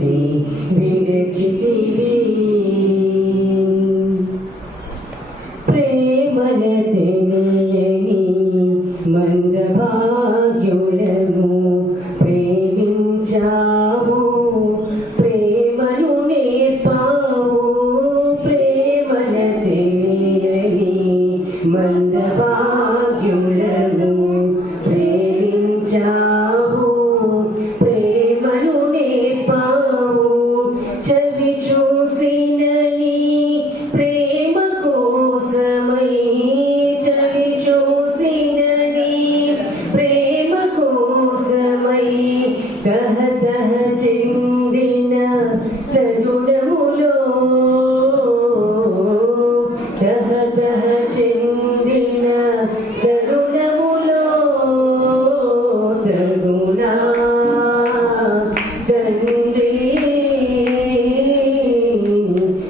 గతి విరచితివి ప్రేమన తెలియని మందభాగ్యులను ప్రేమించావు ప్రేమను నేర్పావు ప్రేమన తెలియని మందభాగ్యులను ప్రేమించావు ప్రేమను నేర్పావు చవి చూసిన నీ ప్రేమ కోసమై చవి చూసిన నీ ప్రేమ కోసమై దహదహ చెందిన తరుణములో దహదహ చెందిన తరుణములో తరుణా తండ్రి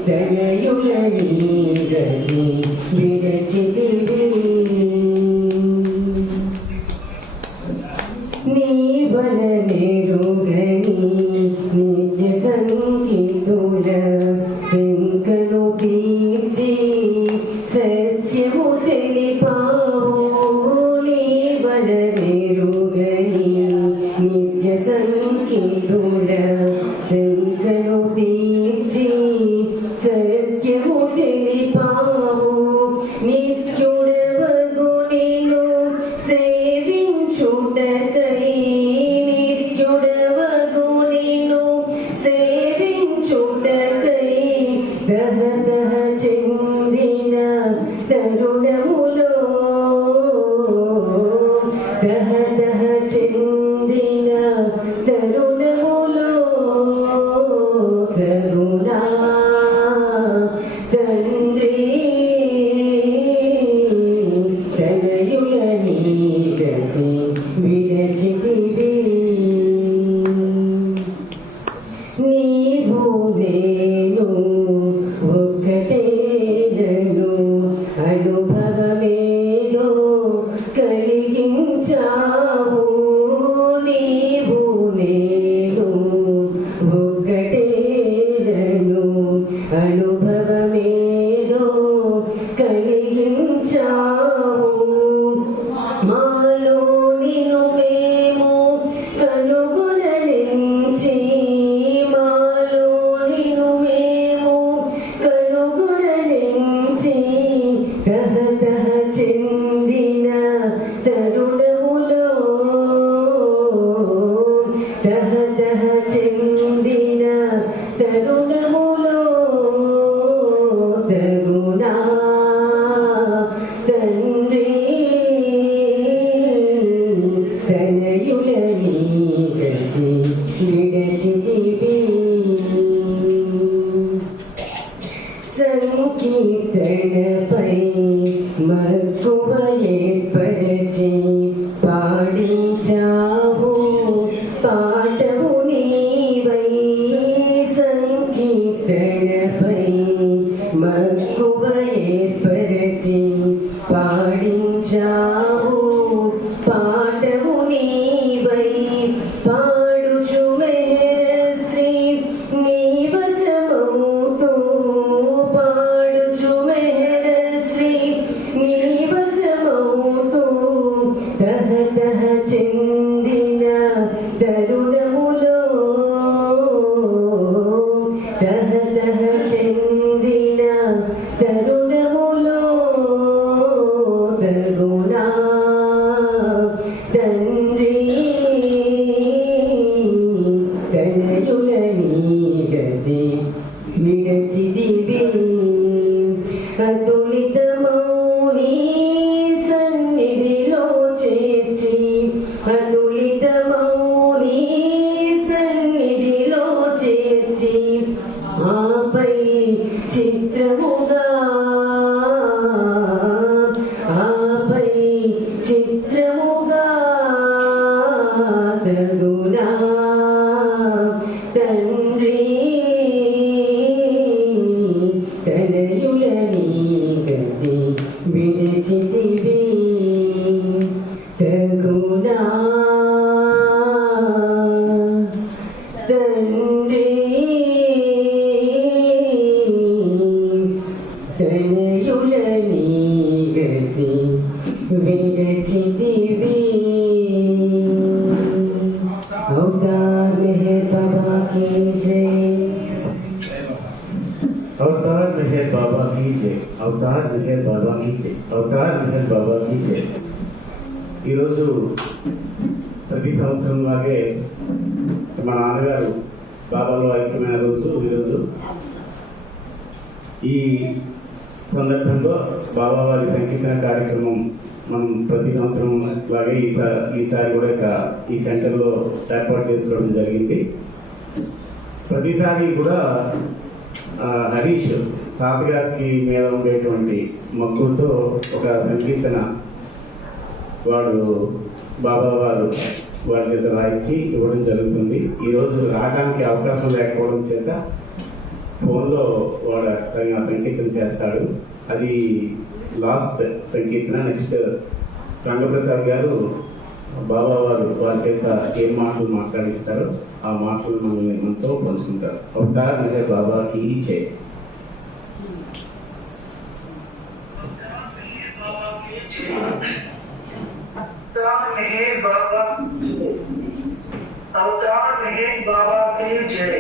తనయుల గతి విరచితివి నీవన నెరుగని నిత్య సంకితుల శంకను తీర్చి సత్యము తెలిపావు నీవన నెరుగని నిత్య సంకితుల శంకను తీర్చి సత్యము తెలిపావు నిత్యుడవగు నిన్ను సేవించుటకై నిత్యుడవగు నిన్ను సేవించుటకై దహదహ చెందిన తరుణములో దహదహ చెందిన తరుణములో కరుణా తండ్రి తనయుల గతి విరచితివి నీవు నేను ఒక్కటేనను అనుభవమేదో కలిగించావు నీవు నేను ఒక్కటేనను అనుభవమేదో కలిగించావు మాలో నిన్ను మేము కనుగొననించి మాలో నిన్ను మేము కనుగొననించి దహదహ చెందిన తరుణములో దహదహ చెందిన తరుణములో తరుణా తండ్రి తనయుల గతి విరచితివి సంకీర్తనపై మక్కువ ఏర్పరచి పాడించావు పాటవు నీవై సంకీర్తనపై మక్కువ ఏర్పరచి పాడించావు పాటవు నీవై పాడుచు మెహరశ్రీ నీ వశమవుతూ పాడుచు మెహరశ్రీ నీ వశమవుతూ దహదహ చెందిన తరుణములో దహదహ చెందిన తరుణములో తరుణా తండ్రి తనయుల గతి విరచితివి అతులితమౌ నీ సన్నిధిలో చేర్చి అతులితమౌ నీ సన్నిధిలో చేర్చి ఆపై చిత్రముగా ఆపై చిత్రముగా తరుణా తండ్రి తనయుల గతి విరచితివి తగునా తండ్రి నుండి తనయులని గతి విడచితివి. अवतार मेहर बाबा की जय. अवतार मेहर बाबा की जय. अवतार मेहर बाबा की जय. अवतार मेहर बाबा की जय. ఈరోజు ప్రతి సంవత్సరం లాగే మా నాన్నగారు బాబాలో ఐక్యమైన రోజు ఈరోజు. ఈ సందర్భంలో బాబా వారి సంకీర్తన కార్యక్రమం మనం ప్రతి సంవత్సరం లాగే ఈసారి కూడా ఈ సెంటర్లో ఏర్పాటు చేసుకోవడం జరిగింది. ప్రతిసారి కూడా హరీష్ తాతగారికి మీద ఉండేటువంటి మక్కువతో ఒక సంకీర్తన వాడు బాబా వారి చేత రాయించి ఇవ్వడం జరుగుతుంది. ఈరోజు రావడానికి అవకాశం లేకపోవడం చేత ఫోన్లో వాడు ఖచ్చితంగా సంకీర్తన చేస్తాడు. అది లాస్ట్ సంకీర్తన. నెక్స్ట్ రంగప్రసాద్ గారు బాబా వారి చేత ఏం మాటలు మాట్లాడిస్తారో ఆ మాటలు మనతో పంచుకుంటారు. అవతార్ మెహర్ బాబాకి జై. अवतार मेहर बाबा की जय.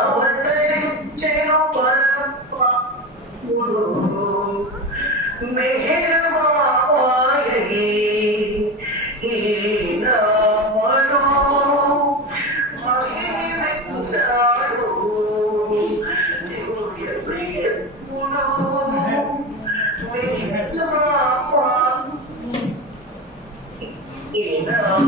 అవతరించెను పరమాత్ముడు మెహర్ బాబాయే ఈనాడు మహిమసాడు దివ్య ప్రియముడు మెహర్ బాబా ఈనాడు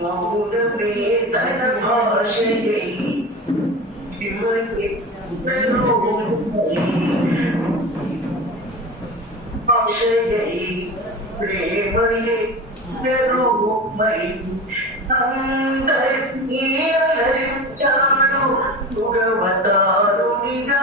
మౌనమే తన భాషయే ప్రేమయే రూపమై అందరినీ అలరించాడు యుగవతారునిగా.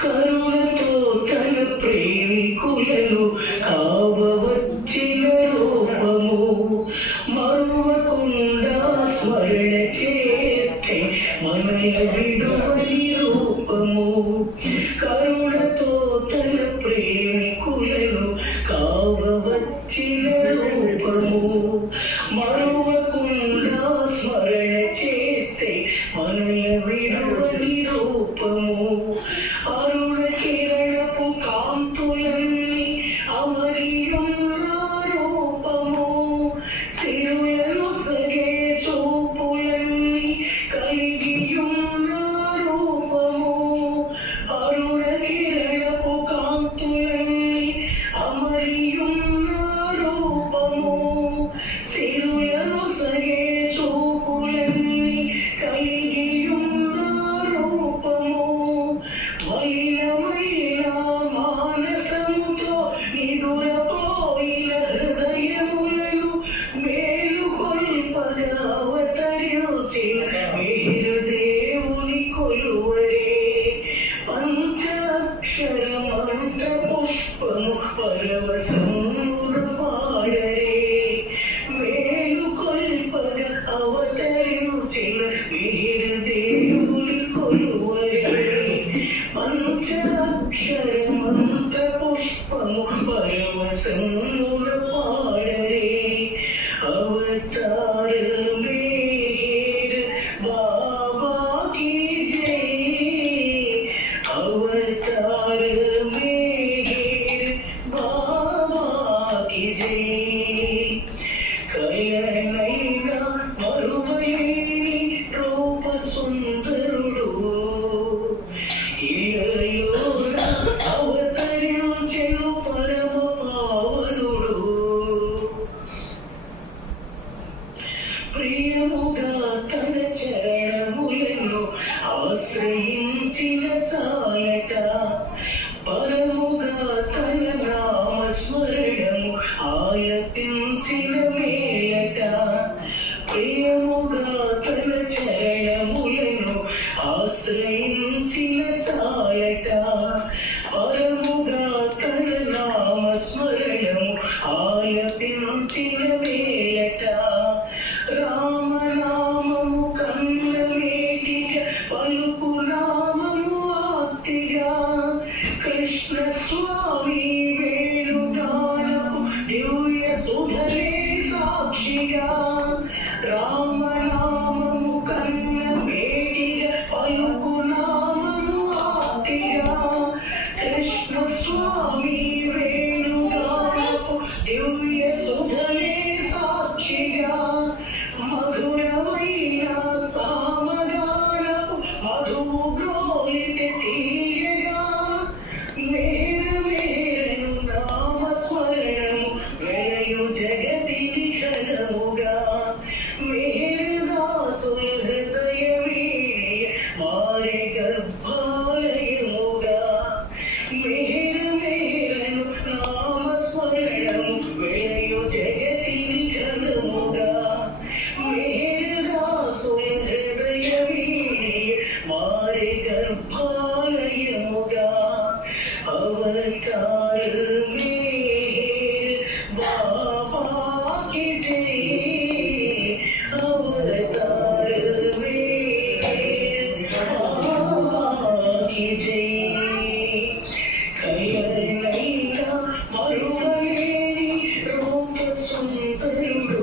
కరుణతో తన ప్రేమికులను కావవచ్చిన రూపము మరువకుండా స్మరణ చేస్తే మనయ విడువని రూపము. కరుణతో తన ప్రేమికులను కావవచ్చిన రూపము మరువకుండా స్మరణ చేస్తే మనయ విడువని రూపము. అరుణ కిరణపు కాంతులన్నీ అమరియున్న రూపము సిరులను సగే చూపులన్నీ కలిగియున్న రూపము. అరుణ కిరణపు కాంతులన్నీ అమరియున్న రూపము పంచాక్షరమంత్ర పుష్పము పరవశమున పాడరే వేలు కొల్పగ అవతరించిన వీరు దేవుని కొలువరే పంచాక్షరమంత్ర పుష్పము పరవశమున పాడరే అవతార మేర్ బాబా की जय अवतार मेर बाबा की जय कयनैना मरुवैनी रूप सुंदरुडु इलयोन अवतరించెను परम पावनुडु ప్రియముగా తన చరణములను ఆశ్రయించిన సాయట పరముగా తన నామస్మరణము ఆయపించిన మేలట ప్రియముగా తన చరణములను ఆశ్రయించిన సాయట పరముగా తన నామస్మరణము ఆయపించిన మేలట రామనామము కన్నమేటిగ పలుకు నామము ఆప్తిగా కృష్ణ స్వామి వేణుగానపు దివ్య సుధలే సాక్షిగా రామనామము కన్నమేటిగ పలుకు నామము ఆప్తిగా కృష్ణ స్వామి వేణుగానపు దివ్య సుధలే సాక్షిగా మధురమైన సామగానపు మధువు గ్రోలికి తీయగా మేరు మేరను నామస్మరణము వెలయు జగతిని ఘనముగా మేరుదాసుల హృదయ వీర్య మారి గర్భాలయముగా మేరు మేరను నామస్మరణము వెలయు జగతిని ఘనముగా మారి గర్భాలయముగా అవతార మేర్ బాబా की जय అవతార మేర్ బాబా की जय కయనైనా మరువలేని రూప సుందరుడు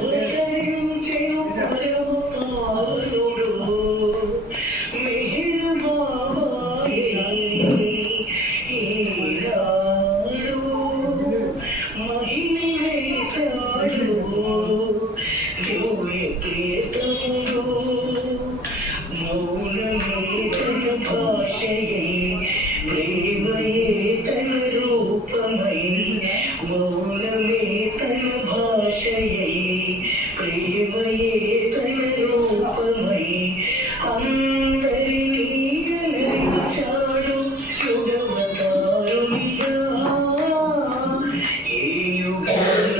అవతరించెను పరమ పావనుడు మెహర్ బాబాయే ఈనాడు మహిని వేశాడు దివ్య ప్రియతముడు మౌనమే తన భాషయే ప్రేమయే తన రూపమై మౌనమే తన భాషయే ప్రేమయే తన రూపమై అందరినీ అలరించాడు యుగవతారునిగా ఏ యుగాన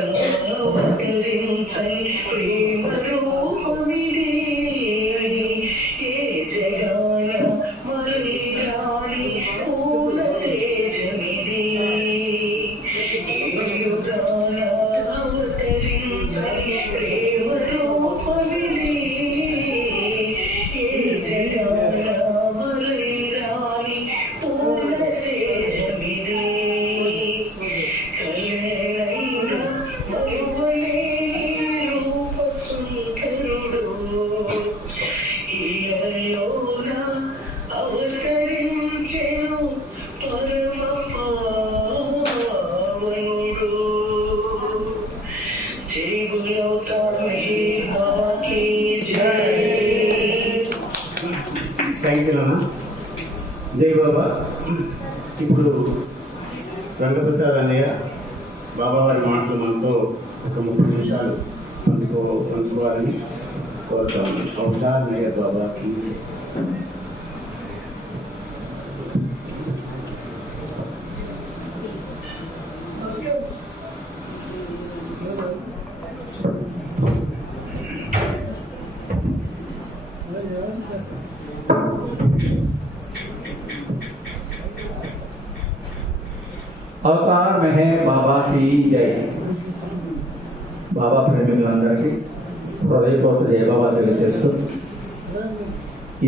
అవతరించని ప్రేమ రూపమిదే ఏ జగాన మరలి రాని పూల తేజమిదే ఏ యుగాన అవతరించని ప్రేమ రూపమిదే ఏ జగాన మరలి రాని పూల తేజమిదే కలైన మరువలేని రూప సుందరుడు ఇలయోన అవతరించెను పరమ పావనుడు జై బోలో తామహే బాకి జై థ్యాంక్ యూ నాన్న. జై బాబా. ఇప్పుడు రంగప్రసాద్ అన్నయ్య బాబా వారి మాటలు మనతో ఒక 30 నిమిషాలు అందుకోవాలని కోరుతాను. అవతార్ మేర్ బాబాకి అవతార్ మెహర్ బాబా की జై. బాబా ప్రేమికులందరికీ హృదయపూర్వక జయ బాబా తెలియజేస్తూ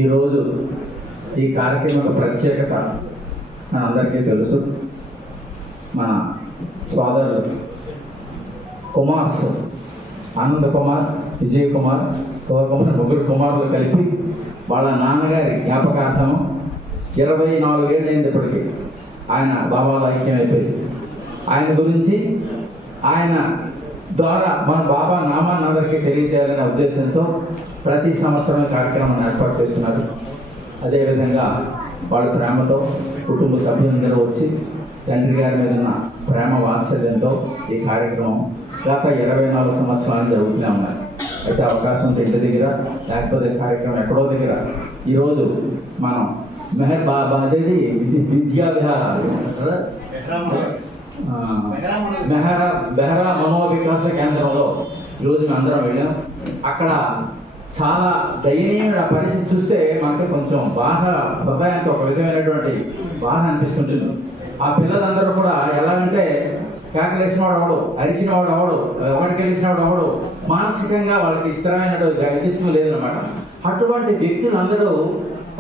ఈరోజు ఈ కార్యక్రమం యొక్క ప్రత్యేకత మనందరికీ తెలుసు. మన సోదరులు కుమార్స్ ఆనంద్ కుమార్, విజయ్ కుమార్, శివకుమార్ ముగ్గురు కుమారులు కలిపి వాళ్ళ నాన్నగారి జ్ఞాపకార్థం 24 ఏళ్ళు అయింది ఇప్పటికీ. ఆయన బాబాలో ఐక్యమైపోయింది. ఆయన గురించి ఆయన ద్వారా మన బాబా నామాన్ని అందరికీ తెలియజేయాలనే ఉద్దేశంతో ప్రతి సంవత్సరం కార్యక్రమాన్ని ఏర్పాటు చేస్తున్నారు. అదేవిధంగా వాళ్ళ ప్రేమతో కుటుంబ సభ్యులందరూ వచ్చి తండ్రి గారి మీద ఉన్న ప్రేమ వాత్సల్యంతో ఈ కార్యక్రమం గత 24 సంవత్సరాలు జరుగుతూనే ఉన్నాయి. అయితే అవకాశం ఉంటే ఇంటి దగ్గర, లేకపోతే కార్యక్రమం ఎక్కడో దగ్గర ఈరోజు మనం మెహర్ బాబా అనేది విద్యా విహారాలు బెహరా మనోవికాస కేంద్రంలో ఈరోజు మేము అందరం వెళ్ళాం. అక్కడ చాలా దయనీయమైన పరిస్థితి చూస్తే మనకి కొంచెం బాధ, హృదయానికి ఒక విధమైనటువంటి బాధ అనిపిస్తుంటుంది. ఆ పిల్లలందరూ కూడా ఎలా అంటే కేకలేసిన వాడు అవడు, అరిచిన వాడు అవడు, ఎవరికి వెళ్ళిన వాడు అవడు, మానసికంగా వాళ్ళకి స్థిరమైనటువంటి వ్యక్తిత్వం లేదనమాట. అటువంటి వ్యక్తులందరూ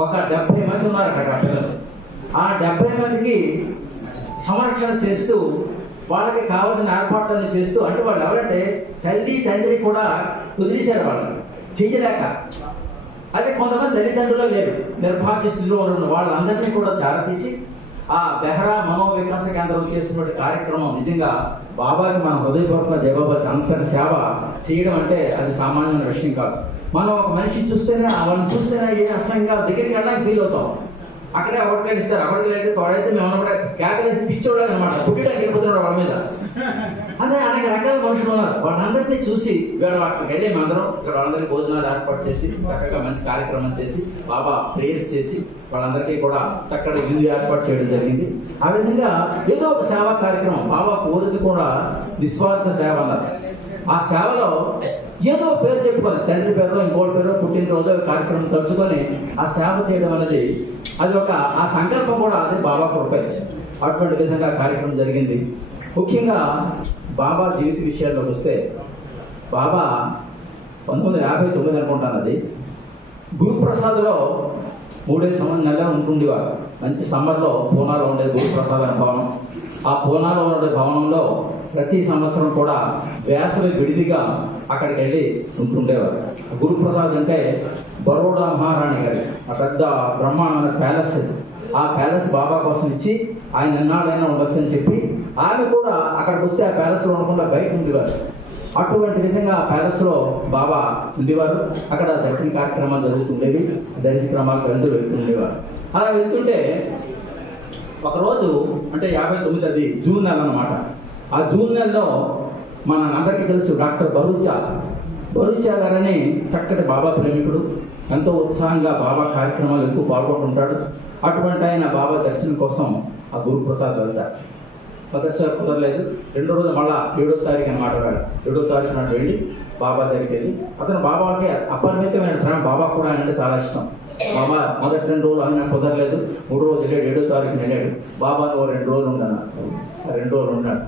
ఒక 70 మంది ఉన్నారు అక్కడ పిల్లలు. ఆ 70 మందికి సంరక్షణ చేస్తూ వాళ్ళకి కావాల్సిన ఏర్పాట్లను చేస్తూ, అంటే వాళ్ళు ఎవరంటే తల్లి తండ్రి కూడా వదిలేశారు వాళ్ళని చెయ్యలేక. అదే కొంతమంది తల్లిదండ్రులు లేరు, నిర్భాగ్య స్థితిలో ఉన్న వాళ్ళందరినీ కూడా చేరతీసి ఆ బెహరా మనోవికాస కేంద్రం చేసినటువంటి కార్యక్రమం నిజంగా బాబాకి మన హృదయపూర్వక జయబాబాకి అంతటి సేవ చేయడం అంటే అది సామాన్యమైన విషయం కాదు. మనం ఒక మనిషి చూస్తేనే వాళ్ళని చూస్తేనే ఏ అసహ్యంగా దగ్గరికి వెళ్ళడానికి ఫీల్ అవుతాం. అక్కడే ఒకటికి ఇస్తారు, అక్కడికి లేదు వాడైతే మేము కూడా కేకలేసి పిచ్చోడాలి అనమాట, పుట్టడానికి వెళ్ళిపోతున్నాడు వాళ్ళ మీద. అదే అనేక రకాల మనుషులు ఉన్నారు. వాళ్ళందరినీ చూసి వీళ్ళు అక్కడికి వెళ్ళి అందరం ఇక్కడ వాళ్ళందరికీ భోజనాలు ఏర్పాటు చేసి చక్కగా మంచి కార్యక్రమం చేసి బాబా ప్రేయర్స్ చేసి వాళ్ళందరికీ కూడా చక్కటి విందు ఏర్పాటు చేయడం జరిగింది. ఆ విధంగా ఏదో ఒక సేవా కార్యక్రమం బాబా కోరిక కూడా నిస్వార్థ సేవ అన్నారు. ఆ సేవలో ఏదో పేరు చెప్పుకొని తండ్రి పేరు ఇంకోటి పేరు పుట్టినరోజు కార్యక్రమం తలుచుకొని ఆ సేవ చేయడం అనేది అది ఒక ఆ సంకల్పం కూడా అది బాబా కృపే. అటువంటి విధంగా కార్యక్రమం జరిగింది. ముఖ్యంగా బాబా జీవిత విషయాల్లోకి వస్తే బాబా 1959 అనుకుంటాను అది గురుప్రసాద్లో 3 నెలలు ఉంటుండేవారు. మంచి సమ్మర్లో పూనాలో ఉండేది గురుప్రసాద్ అనే భవనం. ఆ పూనాలో ఉండే భవనంలో ప్రతి సంవత్సరం కూడా వేసవి విడిదిగా అక్కడికి వెళ్ళి ఉంటుండేవారు. గురుప్రసాద్ అంటే బరోడా మహారాణి గారి ఆ పెద్ద బ్రహ్మాండమైన ప్యాలెస్. ఆ ప్యాలెస్ బాబా కోసం ఇచ్చి ఆయన ఎన్నాడైనా ఉండొచ్చు అని చెప్పి ఆమె కూడా అక్కడికి వస్తే ఆ ప్యాలెస్లో ఉండకుండా బయట ఉండేవారు. అటువంటి విధంగా ఆ ప్యాలెస్లో బాబా ఉండేవారు. అక్కడ దర్శన కార్యక్రమాలు జరుగుతుండేవి. దర్శనక్రమాలకు వెళ్తుండేవారు. అలా వెళ్తుంటే ఒకరోజు అంటే 59 అది జూన్ నెల అనమాట. ఆ జూన్ నెలలో మన అందరికీ తెలుసు డాక్టర్ బరూచా గారని చక్కటి బాబా ప్రేమికుడు, ఎంతో ఉత్సాహంగా బాబా కార్యక్రమాలు ఎక్కువ పాల్గొంటుంటాడు. అటువంటి ఆయన బాబా దర్శనం కోసం ఆ గురుప్రసాద్ వెళ్తారు. మొదటిసారి కుదరలేదు, 2వ రోజు మళ్ళా 7వ తారీఖు అని మాట్లాడారు. 7వ తారీఖు నాడు వెళ్ళి బాబా దగ్గరికి వెళ్ళి అతను బాబాకి అపరిమితమైన ప్రేమ, బాబా కూడా అంటే చాలా ఇష్టం. బాబా మొదటి 2 రోజులు ఆయన కుదరలేదు, 3వ రోజు వెళ్ళాడు, 7వ తారీఖున వెళ్ళాడు. బాబాతో 2 రోజులు ఉన్నాను, 2 రోజులు ఉన్నాడు.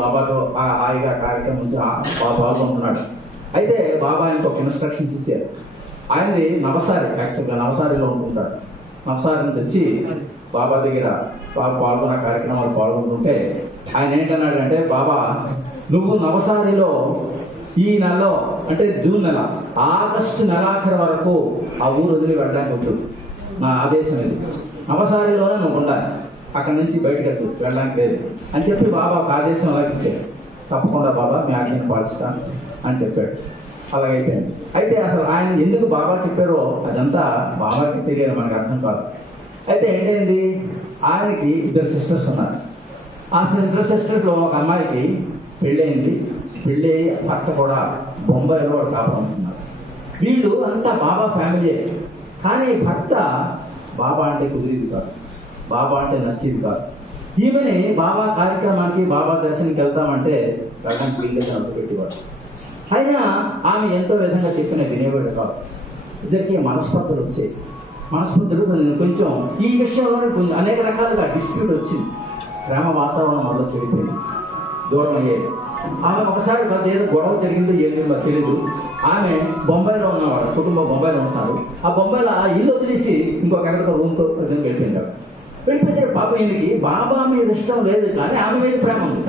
బాబాతో హాయిగా కార్యక్రమం నుంచి పాల్గొంటున్నాడు. అయితే బాబా ఆయనకు ఒక ఇన్స్ట్రక్షన్స్ ఇచ్చారు. ఆయనది నవసారి, యాక్చువల్గా నవసారిలో ఉంటుంటాడు. నవసారి నుంచి వచ్చి బాబా దగ్గర పాల్గొన్న కార్యక్రమాలు పాల్గొంటుంటే ఆయన ఏంటన్నాడు అంటే, బాబా నువ్వు నవసారిలో ఈ నెలలో అంటే జూన్ నెల ఆగస్టు నెలాఖరు వరకు ఆ ఊరు వదిలి వెళ్ళడానికి ఉంటుంది, నా ఆదేశం ఇది. నవసారిలోనే నువ్వు ఉండాలి, అక్కడి నుంచి బయటకు వెళ్ళడానికి లేదు అని చెప్పి బాబా ఒక ఆదేశం అలాగే ఇచ్చాడు. తప్పకుండా బాబా మీ ఆజ్ఞను పాలిస్తాను అని చెప్పాడు. అలాగైపోయింది. అయితే అసలు ఆయన ఎందుకు బాబా చెప్పారో అదంతా బాబాకి తెలియదు, మనకు అర్థం కాదు. అయితే ఏంటైంది, ఆయనకి 2 సిస్టర్స్ ఉన్నారు. ఆ 2 సిస్టర్స్లో ఒక అమ్మాయికి పెళ్ళయింది. పెళ్ళి భర్త కూడా బొంబాయిలో వాడు కాపురం ఉంటున్నారు. వీళ్ళు అంతా బాబా ఫ్యామిలీ. కానీ భర్త బాబా అంటే కుదిరేది కాదు, బాబా అంటే నచ్చేది కాదు. ఈమెని బాబా కార్యక్రమానికి బాబా దర్శనానికి వెళ్తామంటే వెళ్ళడానికి వీళ్ళకి నవ్వు పెట్టేవాడు. అయినా ఆమె ఎంతో విధంగా చెప్పిన వినేవాడు కాదు. ఇద్దరికి మనస్పర్ధలు వచ్చాయి. మనస్పర్ధలు కొంచెం ఈ విషయంలో కొంచెం అనేక రకాలుగా డిస్ప్యూట్ వచ్చింది. ప్రేమ వాతావరణం వల్ల చెడిపోయింది, దూరం అయ్యేది. ఆమె ఒకసారి ఏదో గొడవ జరిగిందో ఏదో మాకు తెలియదు. ఆమె బొంబాయిలో ఉన్నవాడు, కుటుంబం బొంబాయిలో ఉంటారు. ఆ బొంబాయిలో ఆ ఇల్లు వదిలేసి ఇంకొక ఎక్కడికో రూమ్తో వెళ్ళిపోయింటాడు. వెళ్ళిపోయేసరికి పాప ఈయనకి బాబా మీద ఇష్టం లేదు, కానీ ఆమె మీద ప్రేమ ఉంది.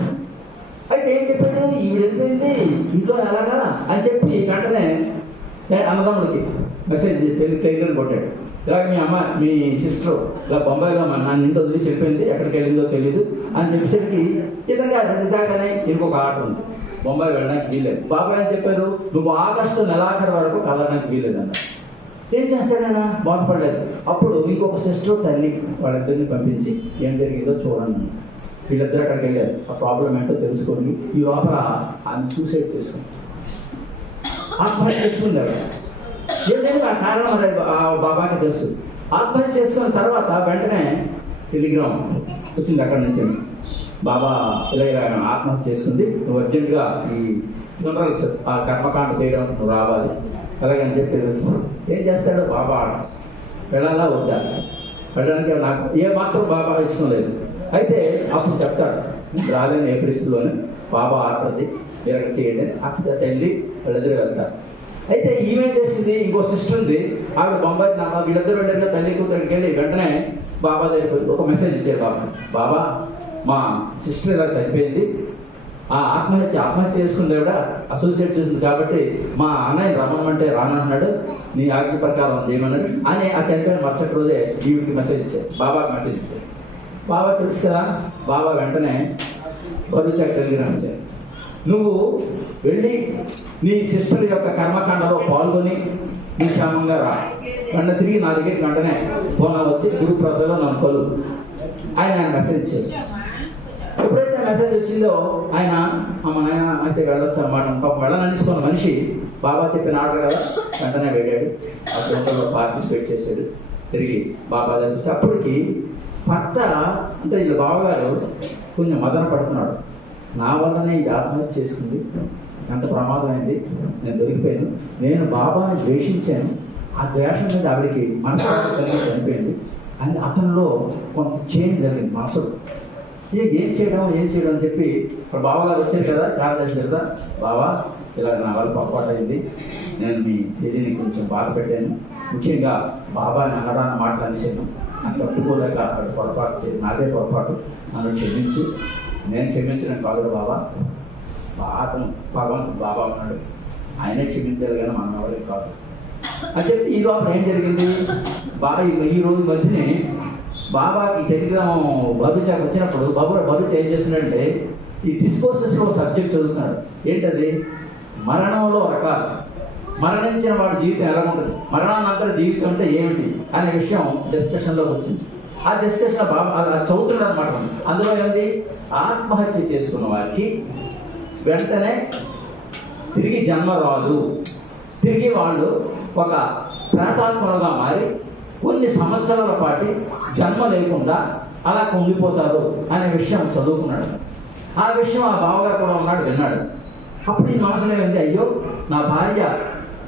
అయితే ఏం చెప్పాడు, ఈవిడ వెళ్ళిపోయింది ఇంట్లో ఎలాగా అని చెప్పి వెంటనే అన్నదమ్ముడికి మెసేజ్ టెలిగ్రామ్ కొట్టాడు. ఇలాగ మీ అమ్మ మీ సిస్టర్ ఇలా బొంబాయిలో నా ఇంట్లో వదిలేసి వెళ్ళిపోయింది, ఎక్కడికి వెళ్ళిందో తెలియదు అని చెప్పేసరికి ఇదంగా నిజంగానే ఇంకొక ఆట ఉంది, బొంబాయి వెళ్ళడానికి వీలేదు. బాబాయ్ అని చెప్పారు, నువ్వు ఆగస్టు నెలాఖరు వరకు కలవడానికి వీలేదన్న. ఏం చేస్తాడైనా బాధపడలేదు. అప్పుడు ఇంకొక సిస్టర్ తల్లి వాళ్ళిద్దరిని పంపించి ఏం జరిగిందో చూడండి. వీళ్ళిద్దరు అక్కడికి వెళ్ళారు, ఆ ప్రాబ్లం ఏంటో తెలుసుకొని ఈ లోపల ఆమె సూసైడ్ చేసుకుంది, ఆత్మహత్య చేసుకుందాడు. ఏంటంటే ఆ కారణం అనేది బాబాకి తెలుసు. ఆత్మహత్య చేసుకున్న తర్వాత వెంటనే టెలిగ్రామ్ వచ్చింది అక్కడి నుంచి, బాబా ఇలా ఆత్మహత్య చేసుకుంది, నువ్వు అర్జెంటుగా ఈ జనరల్స్ ఆ కర్మకాండ చేయడం నువ్వు రావాలి అలాగని చెప్పి ఏం చేస్తాడు బాబా, వెళ్ళాలా వద్దా, వెళ్ళడానికి నాకు ఏ మాత్రం బాబా ఇష్టం లేదు. అయితే అప్పుడు చెప్తాడు, రాలేని ఏ పరిస్థితిలోనే బాబా ఆత్మహత్య ఇలా చేయండి, అక్కడ వెళ్ళి వాళ్ళిద్దరు వెళ్తారు. అయితే ఈమెం చేసింది, ఇంకో సిస్టర్ ఉంది, ఆవిడ బొంబాయి వీళ్ళిద్దరు వెళ్ళారు, తల్లి కూతురికి వెళ్ళి వెంటనే బాబా దగ్గరికి ఒక మెసేజ్ ఇచ్చారు. బాబా మా సిస్టర్ ఇలా చనిపోయింది, ఆ ఆత్మహత్య చేసుకుంది, ఆవిడ అసోసియేట్ చేసింది, కాబట్టి మా అన్నయ్య రమ్మమంటే రానంటున్నాడు, నీ ఆజ్ఞ ప్రకారం చేయమన్నాడు అని ఆ చనిపోయిన మరుసటి రోజే ఈవిడికి మెసేజ్ ఇచ్చారు, బాబాకి మెసేజ్ ఇచ్చారు. బాబా తెలుసు కదా, బాబా వెంటనే బరుచాకి టెలిగ్రామ్ ఇచ్చారు, నువ్వు వెళ్ళి నీ సిస్టర్ యొక్క కర్మకాండలో పాల్గొని నీ క్షేమంగా రా, వెంటనే తిరిగి నా దగ్గరికి వెంటనే పోనా వచ్చి గురుప్రసాద్లో నన్ను కొలు ఆయన మెసేజ్ ఇచ్చారు. ఎప్పుడైతే మెసేజ్ వచ్చిందో ఆయన అమ్మ నాయన అయితే వెళ్ళొచ్చు అన్నమాట. పాప వెళ్ళననిసుకున్న మనిషి బాబా చెప్పిన ఆర్డర్ కదా, వెంటనే వెళ్ళాడు, ఆ ఫోటోలో పార్టిసిపేట్ చేశాడు. తిరిగి బాబా దగ్గర అప్పటికి భర్త అంటే వీళ్ళ బావగారు కొంచెం మదన పడుతున్నాడు, నా వల్లనే ఈ ఆత్మహత్య చేసుకుంది, ఎంత ప్రమాదమైంది, నేను దొరికిపోయాను, నేను బాబాని ద్వేషించాను, ఆ ద్వేషం మీద ఆవిడికి మనసు కలిగి చనిపోయింది అని అతనిలో కొంత చేంజ్ జరిగింది మనసులో. ఏం చేయడం అని చెప్పి ఇప్పుడు బావగారు వచ్చారు కదా, చాలా చేశారు కదా, బావా ఇలా నా వల్ల పొరపాటు అయింది, నేను మీ చెల్లిని కొంచెం బాధ పెట్టాను, ముఖ్యంగా బాబాని అనడాన్ని మాట్లాడిసాను, నాకు తప్పుకోలేక అక్కడ పొరపాటు చేసి నాదే పొరపాటు, నన్ను క్షమించు, నేను క్షమించడం కాదు బాబా, అతను భగవంతుడు బాబా ఉన్నాడు, ఆయనే క్షమించాలి కానీ మనం ఎవరికి కాదు అని చెప్పి ఈ లోపల ఏం జరిగింది, బాబా ఈ రోజు మధ్యనే బాబాకి టెలిగ్రామ్ బరుచాకి వచ్చినప్పుడు బరుచ ఏం చేస్తున్నాడంటే ఈ డిస్కోర్సెస్లో సబ్జెక్ట్ చదువుతున్నాడు. ఏంటది, మరణంలో రకాలు, మరణించిన వాడి జీవితం ఎలా ఉంటుంది, మరణానంతర జీవితం అంటే ఏమిటి అనే విషయం డిస్కషన్లో వచ్చింది. ఆ డిస్కషన్ బాబా అది చదువుతున్నాడు అనమాట. అందులో ఏంటి, ఆత్మహత్య చేసుకున్న వారికి వెంటనే తిరిగి జన్మ రాదు, తిరిగి వాళ్ళు ఒక ప్రేతాత్మలుగా మారి కొన్ని సంవత్సరాల పాటు జన్మ లేకుండా అలా ఉండిపోతారు అనే విషయం చదువుకున్నాడు. ఆ విషయం ఆ బావగారు కూడా ఉన్నాడు, విన్నాడు. అప్పుడు ఈ మనసులో ఏంటి, అయ్యో నా భార్య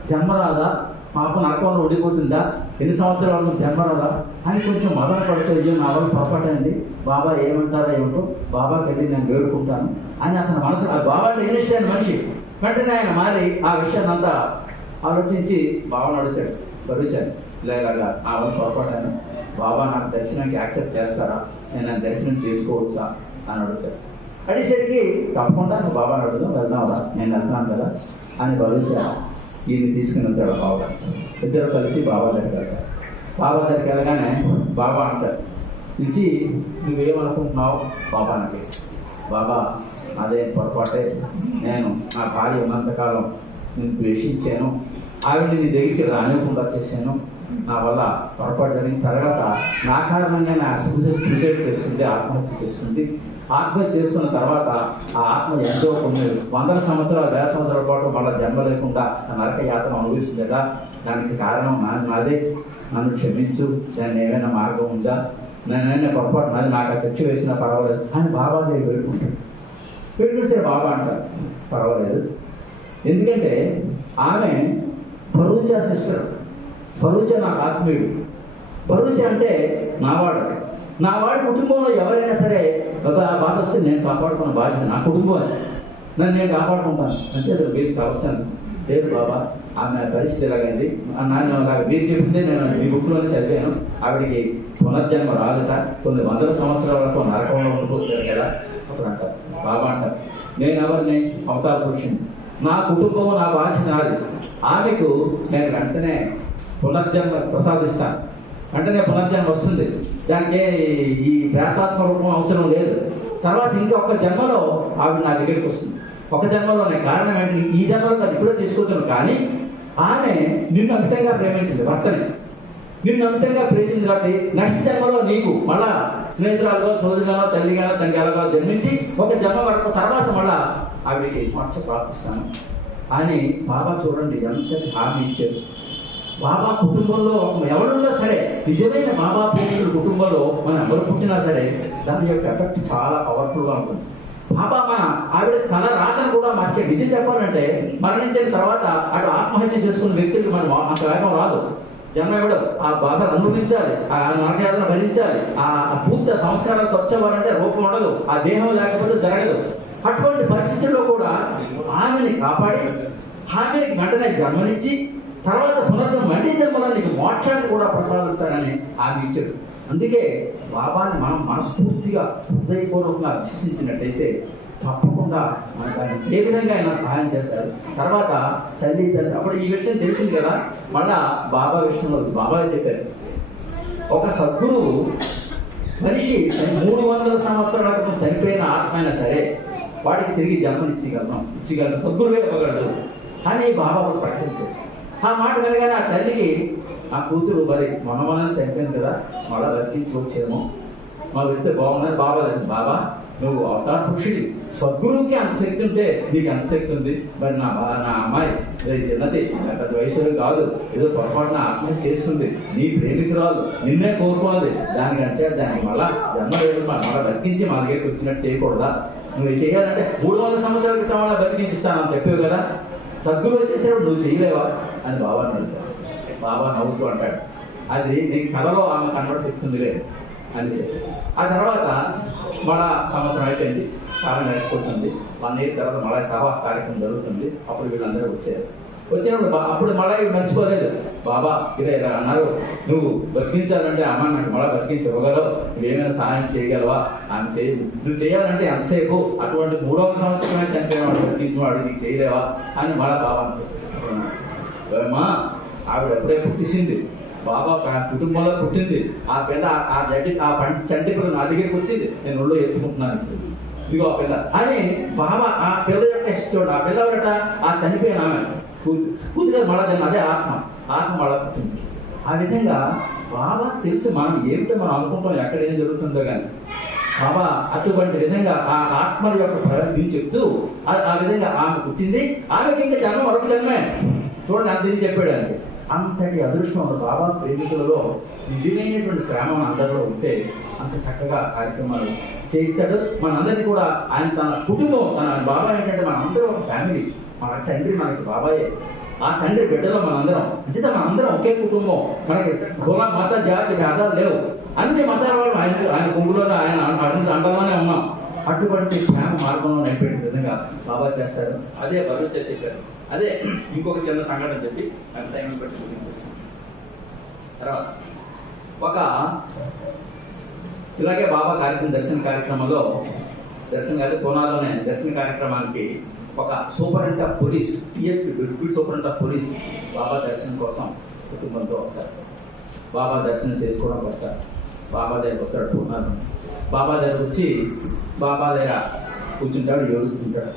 జన్మ రాదా, పాప నరకంలో ఉండిపోతుందా, ఎన్ని సంవత్సరాలు జన్మ రాదా అని కొంచెం మదన పడితే, అయ్యో నా వల్ల పొరపాటైంది, బాబా ఏమంటారో ఏమిటో, బాబాకి వెళ్ళి నేను వేడుకుంటాను అని అతని మనసు. ఆ బాబాని ఇష్టమైన మనిషి వెంటనే ఆయన మారి ఆ విషయాన్ని అంతా ఆలోచించి బాబాను అడుగుతాడు, బరుచాను ఇలాగా ఆ వల్ల పొరపాటాను, బాబా నాకు దర్శనానికి యాక్సెప్ట్ చేస్తారా, నేను దర్శనం చేసుకోవచ్చా అని అడుగుతాడు. అడిగేసరికి తప్పకుండా నువ్వు బాబాని అడుగుదాం, వెళ్దాంరా, నేను వెళ్తాను కదా అని బరుచా ఈయన్ని తీసుకుని వెళ్తాడు బాబా. ఇద్దరు కలిసి బాబా దగ్గరికి వెళ్తారు. బాబా దగ్గరికి వెళ్ళగానే బాబా అంటారు, పిలిచి నువ్వేమనుకుంటున్నావు బాబా నాకు, బాబా అదే పొరపాటే, నేను నా భార్య ఉన్నంతకాలం నేను ద్వేషించాను, ఆవిడ నీ దగ్గరికి రానివ్వకుండా చేశాను, నా వల్ల పొరపాటు జరిగిన తర్వాత నా కారణంగా నా సూసైడ్ చేసుకుంటే ఆత్మహత్య చేసుకుంది. ఆత్మహత్య చేసుకున్న తర్వాత ఆ ఆత్మ ఎంతో కొన్ని వందల సంవత్సరాలు 1000 సంవత్సరాల పాటు మళ్ళీ జన్మ లేకుండా నరక యాత్ర అనుభవిస్తుంది కదా, దానికి కారణం నాదే, నన్ను క్షమించు, దాన్ని ఏమైనా మార్గం ఉందా, నేనైనా పొరపాటు నాది, నాకు ఆ శిక్ష వేసినా పర్వాలేదు అని బాబా దగ్గర పెట్టుకుంటాడు. పెట్టుకుంటే బాబా అంటారు పర్వాలేదు, ఎందుకంటే ఆమె భరూచా సిస్టర్ పరుచ నాకు ఆత్మీయుడు. పరుచ అంటే నా వాడి కుటుంబంలో ఎవరైనా సరే ఒక బాధ వస్తే నేను కాపాడుకున్న బాధ్యత నా కుటుంబం అది. నన్ను నేను కాపాడుకుంటాను అంటే మీరు కావస్తాను లేదు బాబా, ఆమె పరిస్థితి ఎలాగైంది మీరు చెప్పిందే నేను మీ బుక్లోనే చదివాను. ఆవిడికి పునర్జన్మ రాదుట, కొన్ని వందల సంవత్సరాల వరకు నరకంలో ఉండిపోతారు కదా అప్పుడు అంటారు. బాబా అంటారు, నేను ఎవరిని? అవతార పురుషుని. నా కుటుంబం నా బాధ్యత నాది. ఆమెకు నేను వెంటనే పునర్జన్మ ప్రసాదిస్తాను. వెంటనే పునర్జన్మ వస్తుంది. దానికి ఈ ప్రేతాత్మ రూపం అవసరం లేదు. తర్వాత ఇంకొక జన్మలో ఆవిడ నా దగ్గరికి వస్తుంది. ఒక జన్మలోనే. కారణం ఏంటి? ఈ జన్మలో అది ఇప్పుడే తీసుకొచ్చాను. కానీ ఆమె నిన్ను అమితంగా ప్రేమించింది, భర్తని నిన్ను అమితంగా ప్రేమించింది కాబట్టి నెక్స్ట్ జన్మలో నీకు మళ్ళా స్నేహితురాలుగా, సోదరుగానో, తల్లిగానో, తండ్రిగానో జన్మించి ఒక జన్మ వరకు తర్వాత మళ్ళా ఆవిడికి మోక్ష ప్రాప్తిస్తాను అని బాబా చూడండి ఎంతటి హామీ ఇచ్చారు. బాబా కుటుంబంలో ఎవరున్నా సరే, నిజమైన బాబా ప్రేమికుల కుటుంబంలో మనం ఎవరు పుట్టినా సరే దాని యొక్క ఎఫెక్ట్ చాలా పవర్ఫుల్గా ఉంటుంది. బాబా ఆవిడ తన రాతను కూడా మార్చే విధి చెప్పాలంటే మరణించిన తర్వాత అటు ఆత్మహత్య చేసుకున్న వ్యక్తులకి మనం అంత వేగం రాదు. జన్మ ఎవడు ఆ బాధ అనుభవించాలి, ఆ నరకయాతన భరించాలి, ఆ పూర్తి సంస్కారాలకు వచ్చేవారంటే రూపం ఉండదు, ఆ దేహం లేకపోతే జరగదు. అటువంటి పరిస్థితుల్లో కూడా ఆమెని కాపాడి ఆమెకి వెంటనే జన్మనిచ్చి తర్వాత పునర్జన్మ మళ్ళీ జన్మలో నీకు మోక్షాన్ని కూడా ప్రసాదిస్తారని ఆమె ఇచ్చాడు. అందుకే బాబాని మనం మనస్ఫూర్తిగా హృదయపూర్వకంగా విశ్వసించినట్టయితే తప్పకుండా మనకు ఆయన ఏ విధంగా అయినా సహాయం చేస్తారు. తర్వాత తల్లి అప్పుడు ఈ విషయం తెలిసింది కదా, మళ్ళా బాబా విషయంలో బాబా చెప్పారు, ఒక సద్గురువు మనిషి 300 సంవత్సరాల క్రితం చనిపోయిన ఆత్మ అయినా సరే వాడికి తిరిగి ఇచ్చగలను సద్గురువే ఇవ్వగలడు అని బాబా ప్రకటించారు. ఆ మాట వినగానే ఆ తల్లికి ఆ కూతురు మరి మనమనని చనిపోయింది కదా, మళ్ళా బతికించుకొచ్చేమో, మా వెళ్తే బాగున్నది. బాబా నువ్వు అవతార పురుషుడి, సద్గురువుకి అంత శక్తి ఉంటే నీకు అంత శక్తి ఉంది. మరి నా అమ్మాయి చిన్నది, పెద్ద వయసులో కాదు, ఏదో పొరపాటున ఆత్మహత్య చేస్తుంది, నీ ప్రేమికురాలు నిన్నే కోరుకోవాలి, దానికి అంటే దానికి మళ్ళా జన్మ లేదు, మళ్ళా బతికించి మా దగ్గరికి వచ్చినట్టు చేయకూడదా? నువ్వు చేయాలంటే 300 సంవత్సరాల క్రితం మళ్ళీ బతికించిస్తానని చెప్పావు కదా, సద్గురువు చేసేవాడు నువ్వు చేయలేవా అని బాబా అడుగుతాడు. బాబా నవ్వుతూ అంటాడు, అది నీకు కథలో ఆమె కనబడి చెప్తుందిలే అని. ఆ తర్వాత మళ్ళా సంవత్సరం అయిపోయింది, కాలం నడిచిపోతుంది. 1 year తర్వాత మళ్ళా సహవాస కార్యక్రమం జరుగుతుంది. అప్పుడు వీళ్ళందరూ వచ్చారు. వచ్చినప్పుడు అప్పుడు మళ్ళా ఇవి మర్చిపోలేదు. బాబా ఇలా అన్నారు, నువ్వు బతికించాలంటే అమ్మ నాకు మళ్ళీ బతికించి ఇవ్వగలవు, నువ్వేమైనా సహాయం చేయగలవా? ఆమె నువ్వు చేయాలంటే ఎంతసేపు, అటువంటి 300 సంవత్సరమే చనిపోయినవాడు బతికించినవాడు నీకు చేయలేవా అని మళ్ళా బాబా అమ్మా ఆవిడ ఎప్పుడే పుట్టిసింది, బాబా కుటుంబంలో పుట్టింది, ఆ పిల్ల ఆ చంటి పిల్ల నా దగ్గరికి వచ్చింది, నేను ఒళ్ళో ఎత్తుకుంటున్నాను, ఇదిగో ఆ పిల్ల అని బాబా ఆ పిల్ల యొక్క ఇష్టం. ఆ పిల్ల ఎవరట? ఆ చనిపోయిన ఆమె కూతురు మళ్ళా అదే ఆత్మ మళ్ళా పుట్టింది. ఆ విధంగా బాబా తెలుసు మనం ఏమిటో మనం అనుకుంటాం, ఎక్కడ ఏం జరుగుతుందో కానీ బాబా అటువంటి విధంగా ఆ ఆత్మ యొక్క ప్రగతిని చెప్తూ ఆ విధంగా ఆమె పుట్టింది. ఆమెకి ఇంకా జన్మ మరొక జన్మే చూడండి అంత చెప్పాడు అంటే. అంతటి అదృష్టం బాబా ప్రేమికులలో నిజమైనటువంటి ప్రేమ అందరిలో ఉంటే అంత చక్కగా కార్యక్రమాలు చేస్తాడు. మనందరినీ కూడా ఆయన తన కుటుంబం, తన బాబా ఏంటంటే మనందరం ఒక ఫ్యామిలీ, మన తండ్రి మనకి బాబాయే, ఆ తండ్రి బిడ్డలో మనందరం అంచేత మనందరం ఒకే కుటుంబం. మనకి కుల మత జాతి భేదాలు లేవు, అన్ని మతాల వాళ్ళు ఆయన కుంగులోనే ఆయన అండలోనే ఉన్నాం. అటువంటి ప్రేమ మార్గంలో నడిపే విధంగా బాబా చేస్తారు. అదే భగవత్ చెప్పారు. అదే ఇంకొక చిన్న సంఘటన చెప్పి నాకు టైం పెట్టి చూపిస్తాను. తర్వాత ఒక ఇలాగే బాబా దర్శన కార్యక్రమంలో పూనాలోనే దర్శన కార్యక్రమానికి ఒక superintendent of police, TSP deputy superintendent of police బాబా దర్శనం కోసం కుటుంబంతో వస్తారు. బాబా దర్శనం చేసుకోవడానికి వస్తారు. బాబా దగ్గరికి వస్తాడు పూనాలో. బాబా దగ్గర వచ్చి బాబా దగ్గర కూర్చుంటాడు, ఏడుస్తుంటాడు,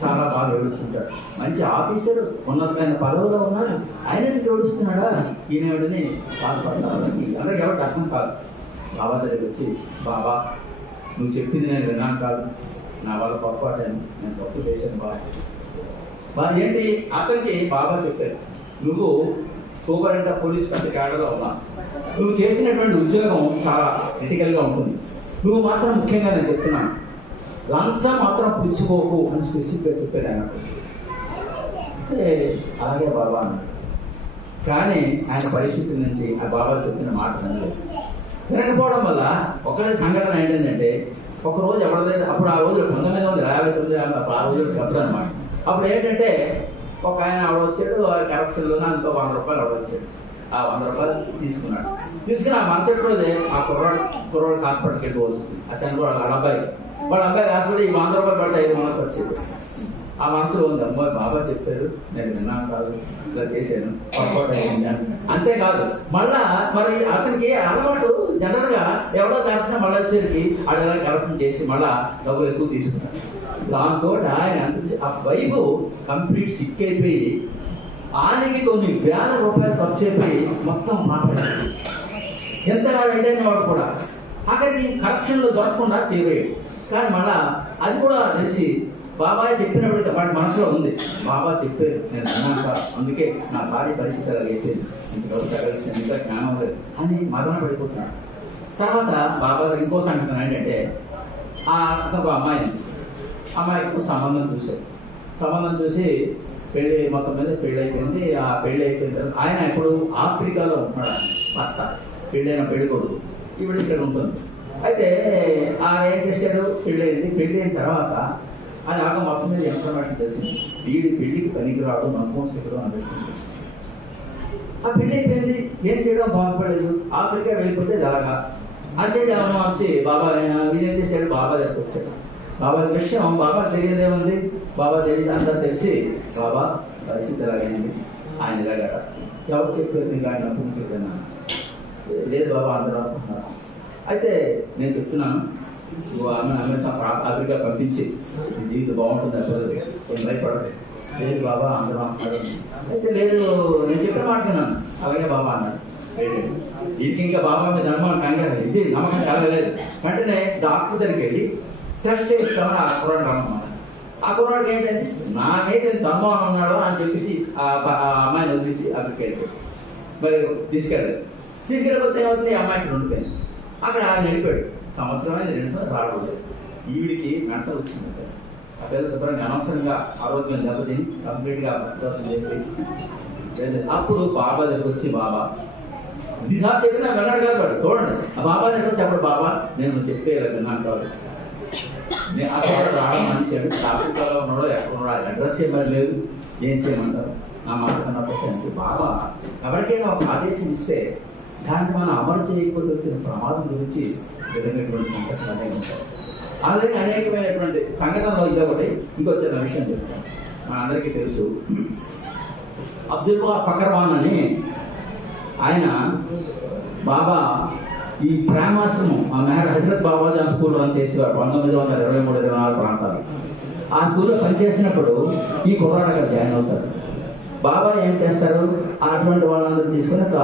చాలా బాగా ఏడుస్తుంటాడు. మంచి ఆఫీసర్, ఉన్నతమైన పదవిలో ఉన్నాడు, ఆయన ఏడుస్తున్నాడా ఈయనని బాధపడతాడు. అందరికి ఎవరికి అర్థం కాదు. బాబా దగ్గరికి వచ్చి, బాబా నువ్వు చెప్పింది నేను విన్నాను కాదు, నా వాళ్ళ పొరపాటాను, నేను తప్పు చేశాను బాబా ఏంటి అతనికి బాబా చెప్పారు, నువ్వు సూపరింటెండెంట్ ఆఫ్ పోలీస్ పెద్ద కేడలో ఉన్నా, నువ్వు చేసినటువంటి ఉద్యోగం చాలా క్రిటికల్గా ఉంటుంది, నువ్వు మాత్రం ముఖ్యంగా నేను చెప్తున్నాను లంచం మాత్రం పుచ్చుకోకు అని స్పెసిఫిక్గా చెప్పాడు ఆయన. అంటే అలాగే బాబా అన్నాడు. కానీ ఆయన పరిస్థితి నుంచి ఆ బాబా చెప్పిన మాట వినలేదు. వినకపోవడం వల్ల ఒకటే సంఘటన ఏంటంటే, ఒక రోజు ఎవరిదైనా అప్పుడు ఆ రోజు 1959 ఆ రోజు అప్పుడు అనమాట. అప్పుడు ఏంటంటే ఒక ఆయన ఆవిడ వచ్చాడు, కరప్షన్లోనే అంత 100 రూపాయలు ఆవిడ వచ్చాడు. ఆ 100 రూపాయలు తీసుకున్నాడు. తీసుకుని ఆ మరుసటి రోజే ఆ కుర్రాడు హాస్పిటల్కి వెళ్ళి వస్తుంది. అతను కూడా వాళ్ళ అబ్బాయి హాస్పిటల్ ఈ 100 రూపాయలు పట్టి 500 వచ్చేది. ఆ మనసులో ఉంది, అమ్మాయి బాబా చెప్పారు, నేను విన్నాను కాదు, ఇలా చేశాను, పొరపాటు అయింది. అంతేకాదు మళ్ళా మరి అతనికి అలవాటు జనరల్గా ఎవరో కరప్షన్ మళ్ళీ వచ్చేసరికి అలా కరప్షన్ చేసి మళ్ళా డబ్బులు ఎక్కువ తీసుకున్నాడు. దాంతో ఆయన ఆ వైపు కంప్లీట్ సిక్ అయిపోయి ఆయనకి కొన్ని వేల రూపాయలు ఖర్చు అయిపోయి మొత్తం మాట్లాడారు. ఎంతగా ఇదైన వాడు కూడా అక్కడికి కరప్షన్లో దొరకకుండా సేవ్ అయ్యాడు. కానీ మళ్ళా అది కూడా తెలిసి బాబాయ్ చెప్పినప్పటికీ వాడి మనసులో ఉంది, బాబా చెప్పారు నేను అన్నాక, అందుకే నా భార్య పరిస్థితి అలా అయిపోయింది, ఇంత డబ్బు తగలిసింది, ఇంకా జ్ఞానం లేదు అని మదన పడిపోతున్నాడు. తర్వాత బాబా ఇంకో సంఘటన ఏంటంటే, ఒక అమ్మాయికి సంబంధం చూశారు. సంబంధం చూసి పెళ్ళి మొత్తం మీద పెళ్ళి అయిపోయింది. ఆ పెళ్ళి అయిపోయిన తర్వాత ఆయన ఇప్పుడు ఆఫ్రికాలో ఉంటున్నాడు. భర్త పెళ్ళైన పెళ్లి కొడుకు, ఈవిడ ఇక్కడ ఉంటుంది. అయితే ఆయన ఏం చేశాడు, పెళ్ళయింది. పెళ్ళి అయిన తర్వాత అది ఆక మొత్తం మీద ఇన్ఫర్మేషన్ తెలిసింది, వీడి పెళ్లికి పనికిరాడు, నమ్మకం అనిపిస్తుంది. ఆ పెళ్లి అయిపోయింది, ఏం చేయడం బాగుపడలేదు, ఆఫ్రికా వెళ్ళిపోతే అలాగా అంతే. వచ్చి బాబా వీడేం చేశాడు, బాబా దగ్గరికి వచ్చాడు. బాబా విషయం బాబా తెలియదేముంది, బాబా తెలియదు అంతా తెలిసి, బాబా పరిస్థితి ఎలాగైంది, ఆయన ఇలాగట, ఎవరు చెప్పారు ఆయన నమ్మకం లేదు బాబా అందరూ అనుకుంటున్నారు. అయితే నేను చెప్తున్నాను, ఆఫ్రికా పంపించి జీవితం బాగుంటుంది అసలు ఏం భయపడదు. లేదు బాబా అందరూ అంటున్నాడు. అయితే లేదు నేను చెప్పిన మాట విన్నాను, అలాగే బాబా అన్నాడు. వీటికి ఇంకా బాబా మీద అనుమానం కంగారు, ఇది నమ్మకం కలగలేదు. వెంటనే డాక్టర్ దగ్గరికి వెళ్ళి టెస్ట్ చేస్తామని ఆ కుర్రాడు అన్నమాట. ఆ కుర్రాడికి ఏంటంటే నా మీద ఎంత అనుమానం ఉన్నాడో అని చెప్పేసి ఆ అమ్మాయిని వదిలేసి అక్కడికి వెళ్ళిపోయాడు. మరి తీసుకెళ్ళిపోతే ఏమవుతుంది, ఈ అమ్మాయికి ఉండిపోయింది. అక్కడ ఆయన వెళ్ళిపోయాడు. సంవత్సరమైన 2 సంవత్సరాలు రావట్లేదు. ఈవిడికి మెంటల్ వచ్చింది. ఆ పిల్లలు శుభ్రంగా అనవసరంగా ఆరోగ్యం దెబ్బతిని కంప్లీట్గా కోసం చెప్పి అప్పుడు బాబా దగ్గర వచ్చి, బాబా ఇదిసారి చెప్పినా విన్నాడు కాదు వాడు, చూడండి ఆ బాబా దగ్గర వచ్చి అప్పుడు బాబా నేను చెప్పేలా విన్నాను కాదు, నేను అక్కడ రావడం మనిషి ఆఫ్రికాలో ఉన్నాడో ఎక్కడ ఉన్నాడో అడ్రస్ ఏమీ లేదు, ఏం చేయమంటారు నా మాట కన్నప్పటికీ బాబా ఎవరికైనా ఒక ఆదేశం ఇస్తే దాన్ని మనం అమలు చేయకపోతే వచ్చిన ప్రమాదం గురించి జరిగినటువంటి సంఘటనలు అనేవి ఉంటాయి. అలాగే అనేకమైనటువంటి సంఘటనలో ఇది ఒకటి. ఇంకో చిన్న విషయం చెప్తాను, మన అందరికీ తెలుసు, అబ్దుల్ ఫకర్వాన్ అని ఆయన బాబా ఈ ప్రేమాశ్రమం ఆ మెహర్ హజరత్ బాబాజీ స్కూల్ రన్ చేసేవారు 1923-24 ప్రాంతాలు. ఆ స్కూల్లో పనిచేసినప్పుడు ఈ కుర్రాడు అక్కడ జాయిన్ అవుతారు. బాబా ఏం చేస్తారు, అటువంటి వాళ్ళందరూ తీసుకుని ఒక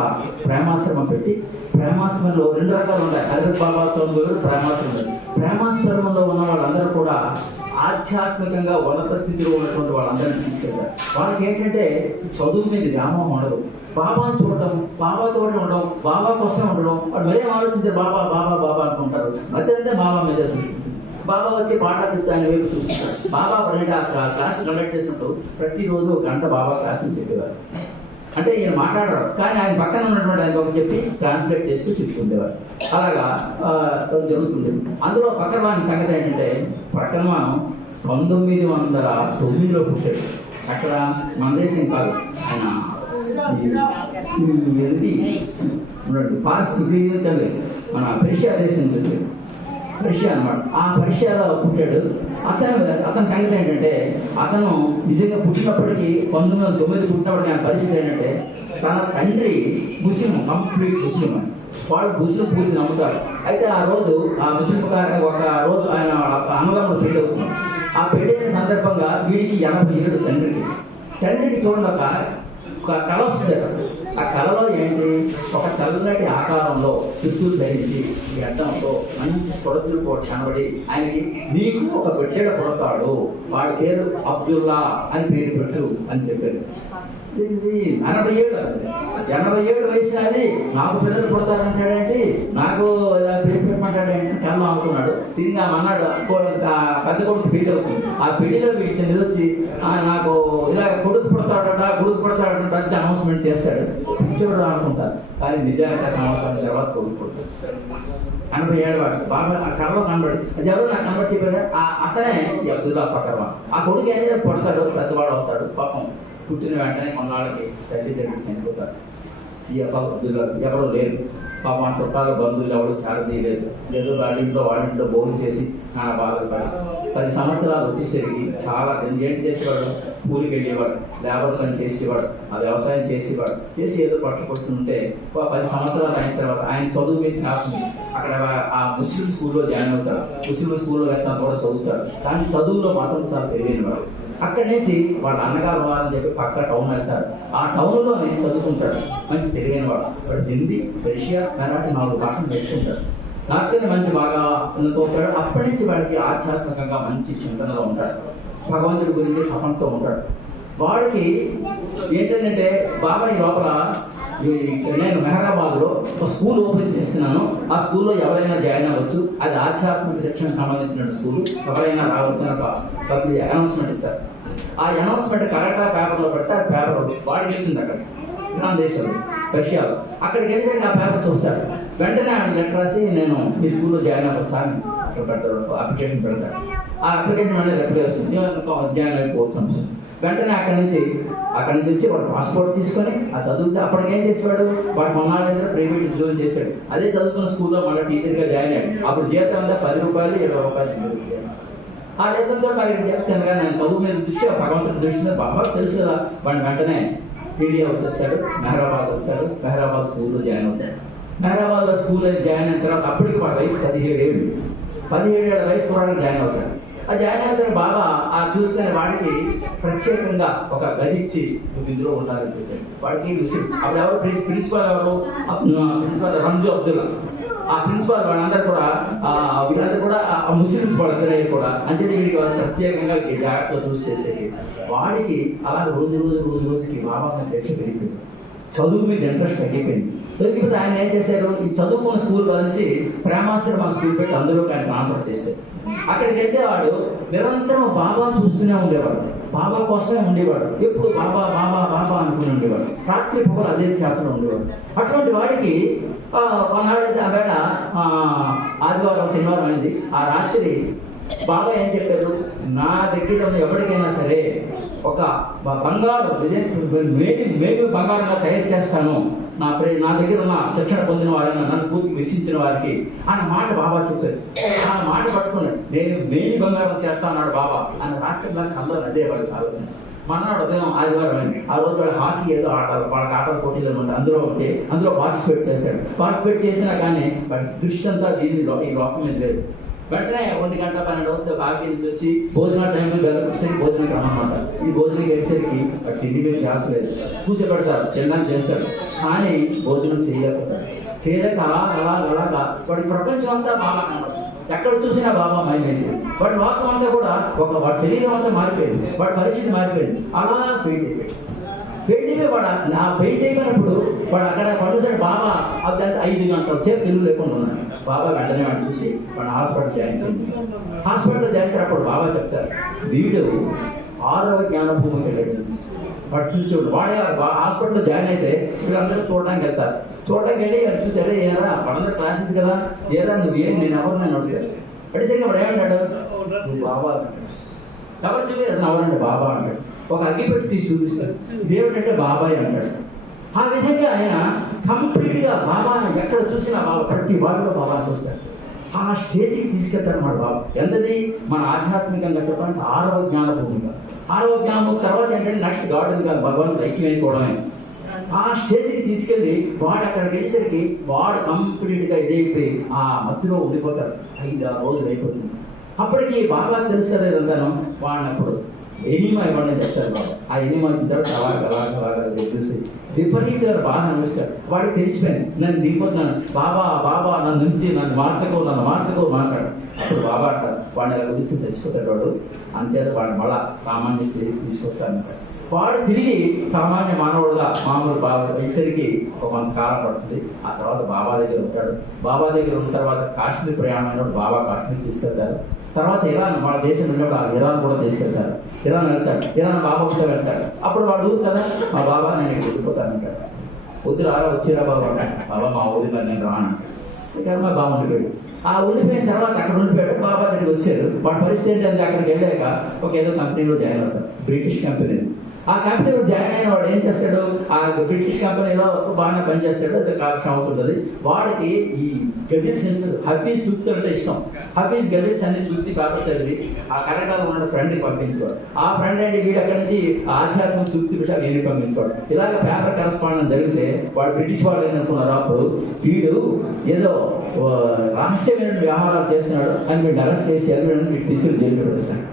ప్రేమాశ్రమం పెట్టి, ప్రేమాశ్రమంలో 2 రకాలు ఉన్నాయి. హజరత్ బాబా స్వామి ప్రేమాశ్రమం. ప్రేమాశ్రమంలో ఉన్న వాళ్ళందరూ కూడా ఆధ్యాత్మికంగా ఉన్నత స్థితిలో ఉన్నటువంటి వాళ్ళందరినీ తీసుకెళ్తారు. వాళ్ళకి ఏంటంటే చదువు మీద వ్యామోహం ఉండదు, బాబాను చూడడం, బాబాతో ఉండడం, బాబా కోసం ఉండడం. వాళ్ళు వేరే ఆలోచించారు, బాబా బాబా బాబా అనుకుంటారు. అదంతా బాబా మీద చూసుకుంటారు. బాబా వచ్చి పాఠాలు చెప్తే ఆయన వైపు చూసుకుంటారు. బాబా క్లాస్ కండక్ట్ చేసినప్పుడు ప్రతిరోజు 1 గంట బాబా క్లాసులు చెప్పేవారు. అంటే ఈయన మాట్లాడారు, కానీ ఆయన పక్కన ఉన్నటువంటి ఆయన ఒక చెప్పి ట్రాన్స్లేట్ చేస్తూ చెప్తుండేవారు. అలాగా జరుగుతుంది. అందులో ఫకర్వాన్ సంగతి ఏంటంటే, ఫకర్వాన్ 1909లో పుట్టాడు. అక్కడ మన దేశం కాదు, ఆయన మన పర్షియా దేశం నుంచి వచ్చాడు. పర్షియా అనమాట. ఆ పర్షియాలో పుట్టాడు. అతని సంగతి ఏంటంటే, అతను నిజంగా పుట్టినప్పటికీ 1909 పుట్టినప్పటికీ ఆయన పరిస్థితి ఏంటంటే, తన తండ్రి ముస్లిం, కంప్లీట్ ముస్లిం అని. వాళ్ళు ముస్లిం పూర్తి నమ్ముతారు. అయితే ఆ రోజు ఆ ముస్లిం ఒక రోజు ఆయన అన్నదమ్ముడు పెళ్లి అవుతుంది. ఆ పెళ్ళైన సందర్భంగా వీడికి 87 తండ్రికి చూడండి ఒక కళ వస్తుంది. ఆ కళలో ఏంటి, ఒక తెల్లటి ఆకారంలో చుట్టూ ధరించి ఈ అడ్డంతో మంచి పొడతులు కూడా కనబడి ఆయనకి నీకు ఒక బిడ్డ పుడతాడు, వాడి పేరు అబ్దుల్లా అని పేరు పెట్టు అని చెప్పారు. 87 వయసు అది, నాకు పిల్లలు పుడతారంటాడేంటి, నాకు పేరు పెట్టమంటాడు మాట్లాడాడు కళ్ళ అనుకున్నాడు. తిరిగి అన్నాడు పెద్ద కొడుకు పెళ్లి అవుతుంది. ఆ పెళ్లిలో వీడికి వచ్చి నాకు ఇలా కొడుకు పుడతాడంట పెద్ద అనౌన్స్మెంట్ చేస్తాడు. పిచ్చోడు అనుకుంటారు, కానీ నిజానికి ఆ సంవత్సరం తర్వాత కొడుకు పుడతాడు. 87 వాడు బాగా ఆ కర్రలో కనబడి అది ఎవరు నాకు కనబడి చెప్పాడు. అతనే అబ్దుల్లా పక్కన. ఆ కొడుకు ఏం చేయాలి, పుడతాడు, పెద్దవాడు అవుతాడు. పాపం పుట్టిన వెంటనే కొన్నాళ్ళకి తల్లి చనిపోతాడు. ఈ అబ్దుల్లా ఎవరో లేరు. పాపం ఆ చుట్టాలు బంధువులు ఎవరు చారదీయలేదు. ఏదో వాళ్ళింట్లో భోజనం చేసి చాలా బాధపడి 10 సంవత్సరాలు వచ్చేసరికి చాలా ఏంటి చేసేవాడు, కూలికి వెళ్ళేవాడు, లేబర్ పని చేసేవాడు, ఆ వ్యవసాయం చేసేవాడు. చేసి ఏదో పట్టుకొస్తుంటే 10 సంవత్సరాలు అయిన తర్వాత ఆయన చదువు మీద కాస్తుంది. అక్కడ ఆ ముస్లిం స్కూల్లో జాయిన్ అవుతాడు. ముస్లిం స్కూల్లో వెళ్తాను కూడా చదువుతాడు. కానీ చదువులో మాత్రం చాలా తెలియనివాడు. అక్కడి నుంచి వాళ్ళ అన్నగారు వారని చెప్పి పక్క టౌన్ వెళ్తాడు. ఆ టౌన్లోనే చదువుకుంటాడు. మంచి తెలియని వాడు. వాడు హిందీ, రష్యా, మరాఠీ 4 భాషలు నేర్చుకుంటాడు. నాకునే మంచి బాగా ఉన్నతోటాడు. అప్పటి నుంచి వాడికి ఆధ్యాత్మికంగా మంచి చింతనలో ఉంటాడు. భగవంతుడి గురించి తపంతో ఉంటాడు. వాడికి ఏంటంటే బాబాయ్ లోపల నేను మెహరాబాద్లో ఒక స్కూల్ ఓపెన్ చేస్తున్నాను. ఆ స్కూల్లో ఎవరైనా జాయిన్ అవ్వచ్చు. అది ఆధ్యాత్మిక శిక్షణకు సంబంధించిన స్కూల్. ఎవరైనా రావచ్చిన పబ్లిక్ అనౌన్స్మెంట్ ఇస్తారు. ఆ అనౌన్స్మెంట్ కరెక్ట్గా పేపర్లో పెడితే ఆ పేపర్ వాడికి వెళ్తుంది. అక్కడ ఇరాన్ దేశంలో, రష్యాలో అక్కడికి వెళ్ళి ఆ పేపర్ చూస్తాడు. వెంటనే ఆయన లెటర్ రాసి నేను మీ స్కూల్లో జాయిన్ అవ్వచ్చా అని పెడతాడు. అప్లికేషన్ పెడతాడు. ఆ అప్లికేషన్ అనేది రిప్లై వస్తుంది, జాయిన్ అయిపోవచ్చు. వెంటనే అక్కడి నుంచి వచ్చి వాడు పాస్పోర్ట్ తీసుకొని ఆ చదివితే అప్పటికి ఏం చేసేవాడు, వాడు మొన్నాళ్ళ ప్రైవేట్ ఉద్యోగం చేశాడు. అదే చదువుకున్న స్కూల్లో మళ్ళీ టీచర్గా జాయిన్ అయ్యాడు. అప్పుడు జీతం అంతా 10 రూపాయలు 20 రూపాయలు. ఆ లెక్కలతో మరి చెప్తాను కానీ నేను చదువు మీద దృష్టి, భగవంతుడి దృష్టి మీద బాగా తెలుసు కదా. వాడిని వెంటనే పీడియా వచ్చేస్తాడు, మెహరాబాద్ వస్తాడు. మెహరాబాద్ స్కూల్లో జాయిన్ అవుతాడు. మెహరాబాద్లో స్కూల్లో జాయిన్ అయిన తర్వాత అప్పటికి వాడి వయసు 17 ఏళ్ళు. 17 ఏళ్ళ వయసు కూడా జాయిన్ అవుతాడు. ఆ జాయిన్ అవుతాడు. బాగా ఆ చూసుకునే వాడికి ప్రత్యేకంగా ఒక గది ఇచ్చి నువ్వు ఇందులో ఉండాలని చెప్పాడు. వాడికి విషయం అప్పుడు ఎవరు ప్రిన్సిపాల్ ప్రిన్సిపాల్ రంజు అబ్దుల్లా. ఆ ప్రిన్సిపాల్ వాళ్ళందరూ కూడా వీళ్ళందరూ కూడా ముస్లిమ్స్ వాళ్ళందరూ కూడా అంటే వీడికి ప్రత్యేకంగా జాగ్రత్తగా చూసి చేసేది. వాడికి అలా రోజుకి బాబా ప్రేక్ష పెరిగిపోయింది. చదువు మీద ఇంట్రెస్ట్ తగ్గిపోయింది. తగ్గిపోతే ఆయన ఏం చేశారు, ఈ చదువుకున్న స్కూల్ కలిసి ప్రేమాశ్రమ స్కూల్ పెట్టి అందులో ఆయన ట్రాన్స్ఫర్ చేశారు. అక్కడికి వెళ్తే వాడు నిరంతరం బాబా చూస్తూనే ఉండేవాడు. బాబా కోసమే ఉండేవాడు. ఎప్పుడు బాబా బాబా బాబా అనుకుని ఉండేవాడు. రాత్రి పొగలు అదే చేస్తూ ఉండేవాడు. అటువంటి వాడికి కొన్నాళ్ళైతే ఆ వేళ ఆదివారం శనివారం అయింది. ఆ రాత్రి బాబా ఏం చెప్పారు, నా దగ్గర ఉన్న ఎవరికైనా సరే ఒక బంగారు మేలు బంగారంగా తయారు చేస్తాను, నా దగ్గర ఉన్న శిక్షణ పొందిన వారైనా నన్ను పూర్తి విశ్వించిన వారికి అన్న మాట బాబా చెప్పారు. ఆ మాట పట్టుకున్నాడు. నేను మేలు బంగారం చేస్తాను బాబా అన్న రాత్రి అందరూ అదే వాళ్ళకి ఆలోచన. మన్నాడు ఉదయం ఆదివారం అయింది. ఆ రోజు వాళ్ళు హాకీ ఏదో ఆటలు, వాళ్ళకి ఆటల పోటీలు ఉంటే అందులో పార్టిసిపేట్ చేస్తాడు. పార్టిసిపేట్ చేసినా కానీ వాడి దృష్టి అంతా ఈ లోకం మీద లేదు. వెంటనే 1 గంట 12 అవుతుంది. ఒక ఆకి నుంచి వచ్చి భోజన టైంలో వెళ్ళకొచ్చేసరికి భోజనం క్రమం అన్నమాట. ఈ భోజనం వేసేసరికి ఆ తిండి మీద చేస్తలేదు. కూర్చోబెడతారు, తినడానికి చేస్తాడు. కానీ భోజనం చేయలేక అలాగా వాడి ప్రపంచం అంతా బాబా కనబడుతుంది. ఎక్కడ చూసినా బాబా మైమైంది. వాడి లోకం అంతా కూడా వాడి శరీరం అంతా మారిపోయింది. వాడి పరిస్థితి మారిపోయింది. అలా పెయింట్ అయిపోయింది. వాడు ఆ పెయింట్ అయిపోయినప్పుడు వాడు అక్కడ పడుసాడు. బాబా అది 5 గంటల సేపు తెలుగు లేకుండా ఉన్నాడు. బాబా వెంటనే వాడిని చూసి వాడు హాస్పిటల్ జాయిన్ చేయండి. హాస్పిటల్లో జాయిన్ అయినప్పుడు బాబా చెప్తారు, వీడు 6వ జ్ఞానభూమికి వెళ్ళాడు. వాడు చూసేవాడు. వాడే హాస్పిటల్లో జాయిన్ అయితే వీళ్ళందరూ చూడడానికి వెళ్తారు. చూడడానికి వెళ్ళి వాడు చూసారే, ఏరా వాళ్ళందరూ క్లాస్ ఇది కదా, ఏరా నువ్వేం నేను ఎవరు నేను అడుగుతాను. అడిసరికి వాడు ఏమంటాడు, నువ్వు బాబా ఎవరు చూపారు, ఎవరంటే బాబా అంటాడు. ఒక అగ్గిపెట్టి తీసి చూపిస్తాడు, దేవుడంటే బాబాయ్ అంటాడు. ఆ విధంగా ఆయన కంప్లీట్గా బాబాను ఎక్కడ చూసినా బాబా, ప్రతి వారిలో బాబాను చూస్తాడు. ఆ స్టేజ్కి తీసుకెళ్తాడు మన బాబా. ఎంతది మన ఆధ్యాత్మికంగా చెప్పాలంటే 6వ జ్ఞానభూమిగా. 6వ జ్ఞానభూమి తర్వాత ఏంటంటే నెక్స్ట్ గార్డెన్ కాదు, భగవంతుడు ఐక్యమైపోవడమే. ఆ స్టేజ్కి తీసుకెళ్ళి వాడు అక్కడికి వెళ్ళేసరికి వాడు కంప్లీట్గా ఇదైపోయి ఆ మధ్యలో ఉండిపోతాడు. 5-6 రోజులు అయిపోతుంది. అప్పటికి బాబా తెలుసు కదా ఇదంతాను. వాడినప్పుడు ఎనిమా ఇవ్వండి చెప్తారు బాబా. అవన్నీ మనకి తర్వాత అలాగా చూసి విపరీతంగా బాధ అనిపిస్తాడు. వాడికి తెలిసిపోయింది నేను దిగిపోతున్నాను, బాబా బాబా నన్ను మార్చుకో మాట్లాడు. అప్పుడు బాబా అంటారు వాడిని అలా తీసుకుని చచ్చిపోతాడు వాడు, అంతేత వాడిని మళ్ళా సామాన్య తీసుకొస్తానంటాడు. వాడు తిరిగి సామాన్య మానవుడుగా మామూలు బాబా వచ్చేసరికి ఒక కొంత కాలం పడుతుంది. ఆ తర్వాత బాబా దగ్గర ఉంటాడు. బాబా దగ్గర ఉన్న తర్వాత కాశ్మీర్ ప్రయాణం బాబా కాశ్మీర్ తీసుకెళ్తారు. తర్వాత ఇరాన్ వాళ్ళ దేశం ఉన్నప్పుడు ఇరాన్ కూడా తీసుకెళ్తారు. ఇరాన్ వెళ్తాడు, ఇరాన్ బాబా కూడా వెళ్తాడు. అప్పుడు వాడు ఊరు కదా మా బాబా నేను ఇక్కడ వెళ్ళిపోతానంటాడు. వద్దు రారా వచ్చిరా బాబా అంటాడు. బాబా మా ఊరి మరి నేను రాను ఇక్కడ మా బాబా ఉండిపోయాడు. ఆ ఉండిపోయిన తర్వాత అక్కడ ఉండిపోయాడు. బాబా దగ్గరికి వచ్చాడు. వాడి పరిస్థితి ఏంటంటే అక్కడికి వెళ్ళాక ఒక ఏదో కంపెనీలో జాయిన్ అవుతాడు, బ్రిటిష్ కంపెనీ. ఆ కంపెనీలో జాయిన్ అయిన వాడు ఏం చేస్తాడు, ఆ బ్రిటిష్ కంపెనీలో బాగానే పనిచేస్తాడు, అది కాలుష్యం అవుతుంది. వాడికి ఈ గజెట్స్ హఫీజ్ సూక్తులు అంటే ఇష్టం. హఫీజ్ గజెట్స్ అన్ని చూసి కాబట్టి చదివి ఆ కరెక్ట్గా ఉన్న ఫ్రెండ్కి పంపించేవాడు. ఆ ఫ్రెండ్ అంటే వీడు అక్కడి నుంచి ఆధ్యాత్మిక సూక్తి విషయాలు ఏమి పంపించేవాడు. ఇలాగ పేపర్ కరస్పాండెన్స్ జరిగితే వాడు బ్రిటిష్ వాళ్ళు ఏంటనుకున్నారు, అప్పుడు వీడు ఏదో రహస్యమైన వ్యవహారాలు చేస్తున్నాడు అని వీడిని అరెస్ట్ చేసి వీడు తీసుకుని జైలు పెట్టేస్తాడు.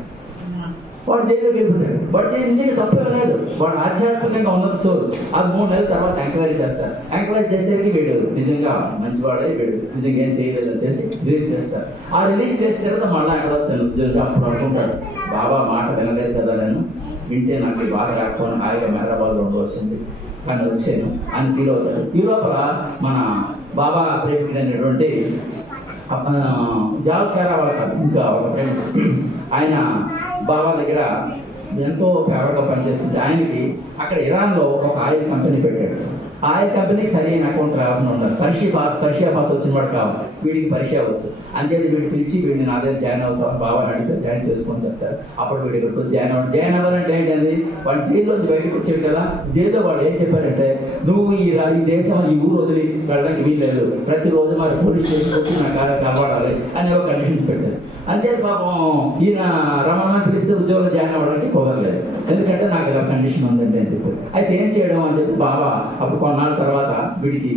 వాడు జైల్లోకి వెళ్ళిపోతాడు. వాడు చేసింది తప్పే లేదు, వాడు ఆధ్యాత్మికంగా ఉన్నది సోరు. అది 3 నెలల తర్వాత ఎంక్వైరీ చేస్తారు. ఎంక్వైరీ చేసేసరికి వీడు నిజంగా మంచివాడే, వీడు నిజంగా ఏం చేయలేదు అని చేసి రిలీజ్ చేస్తారు. ఆ రిలీజ్ చేసిన తర్వాత మళ్ళీ ఎక్కడ ఉద్యోగం అప్పుడు అనుకుంటాడు బాబా మాట వినలేదు కదా, నేను వింటే నాకు బాగా రాకపోయినా హాయిగా హైదరాబాద్లో ఉండవలసింది కానీ వచ్చాను అని ఫీల్ అవుతాడు. ఈ లోపల మన బాబా ప్రేమికుడైనటువంటి జావ్ కేరావాల్ కాదు ఇంకా ఒక ప్రేమికుడు, ఆయన బాబా దగ్గర ఎంతో ఫేవర్గా పనిచేస్తుంది. ఆయనకి అక్కడ ఇరాన్లో ఒక ఆయిల్ కంపెనీ పెట్టాడు. ఆయిల్ కంపెనీకి సరైన అకౌంట్ రావాల్సిన ఉండాలి. పర్షియా పాస్ వచ్చిన వాడు కావాలి, వీడికి పర్షియా వచ్చు. అంతే వీడిని పిలిచి వీడిని నా దగ్గర జాయిన్ అవుతాను బాబా అడిగితే జాయిన్ చేసుకొని చెప్తారు. అప్పుడు వీడి ఇక్కడ జాయిన్ అవ్వాలంటే ఏంటండి, వాడు జైల్లోంచి బయటకు వచ్చాడు కదా, జైల్లో వాడు ఏం చెప్పారంటే నువ్వు ఈ దేశం ఈ ఊరు వదిలి వెళ్ళడానికి వీల్లేదు, ప్రతిరోజు మరి పోలీస్ స్టేషన్ వచ్చి నా కాపాడాలి అని ఒక కండిషన్స్ పెట్టారు. అంతే పాపం ఈయన రమణ పిలిస్తే ఉద్యోగంలో జాయిన్ అవ్వడానికి కుదరలేదు, ఎందుకంటే నాకు ఇలా కండిషన్ ఉందండి అని చెప్పి. అయితే ఏం చేయడం అని చెప్పి బాబా అప్పుడు కొన్నాళ్ళ తర్వాత వీడికి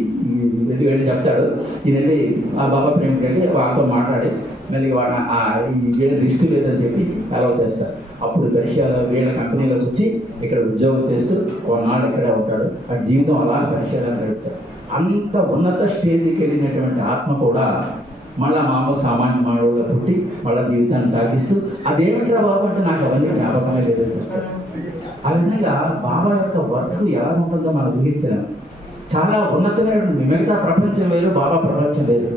వెళ్ళి చెప్తాడు. ఈయనండి ఆ బాబా ప్రేమికి వెళ్ళి వాళ్ళతో మాట్లాడి మళ్ళీ వాడు రిస్క్ లేదని చెప్పి అలౌ చేస్తారు. అప్పుడు పర్షియాలో వీళ్ళ కంపెనీలోకి వచ్చి ఇక్కడ ఉద్యోగం చేస్తూ కొన్నాళ్ళు ఇక్కడే ఉంటాడు. ఆ జీవితం అలా పర్షియాలో గడుపుతాడు. అంత ఉన్నత స్టేజ్కి వెళ్ళినటువంటి ఆత్మ కూడా మళ్ళీ మామూలు సామాన్య మానవులుగా పుట్టి మళ్ళీ జీవితాన్ని సాగిస్తూ అదేమిట్రా బాబు అంటే నాకు అవన్నీ జ్ఞాపకమే లేదు. ఆ విధంగా బాబా యొక్క వర్క్ ఎలా ఉంటుందో మనం ఊహించలేము. చాలా ఉన్నతమైనటువంటి మిగతా ప్రపంచం వేరు, బాబా ప్రపంచం వేరు.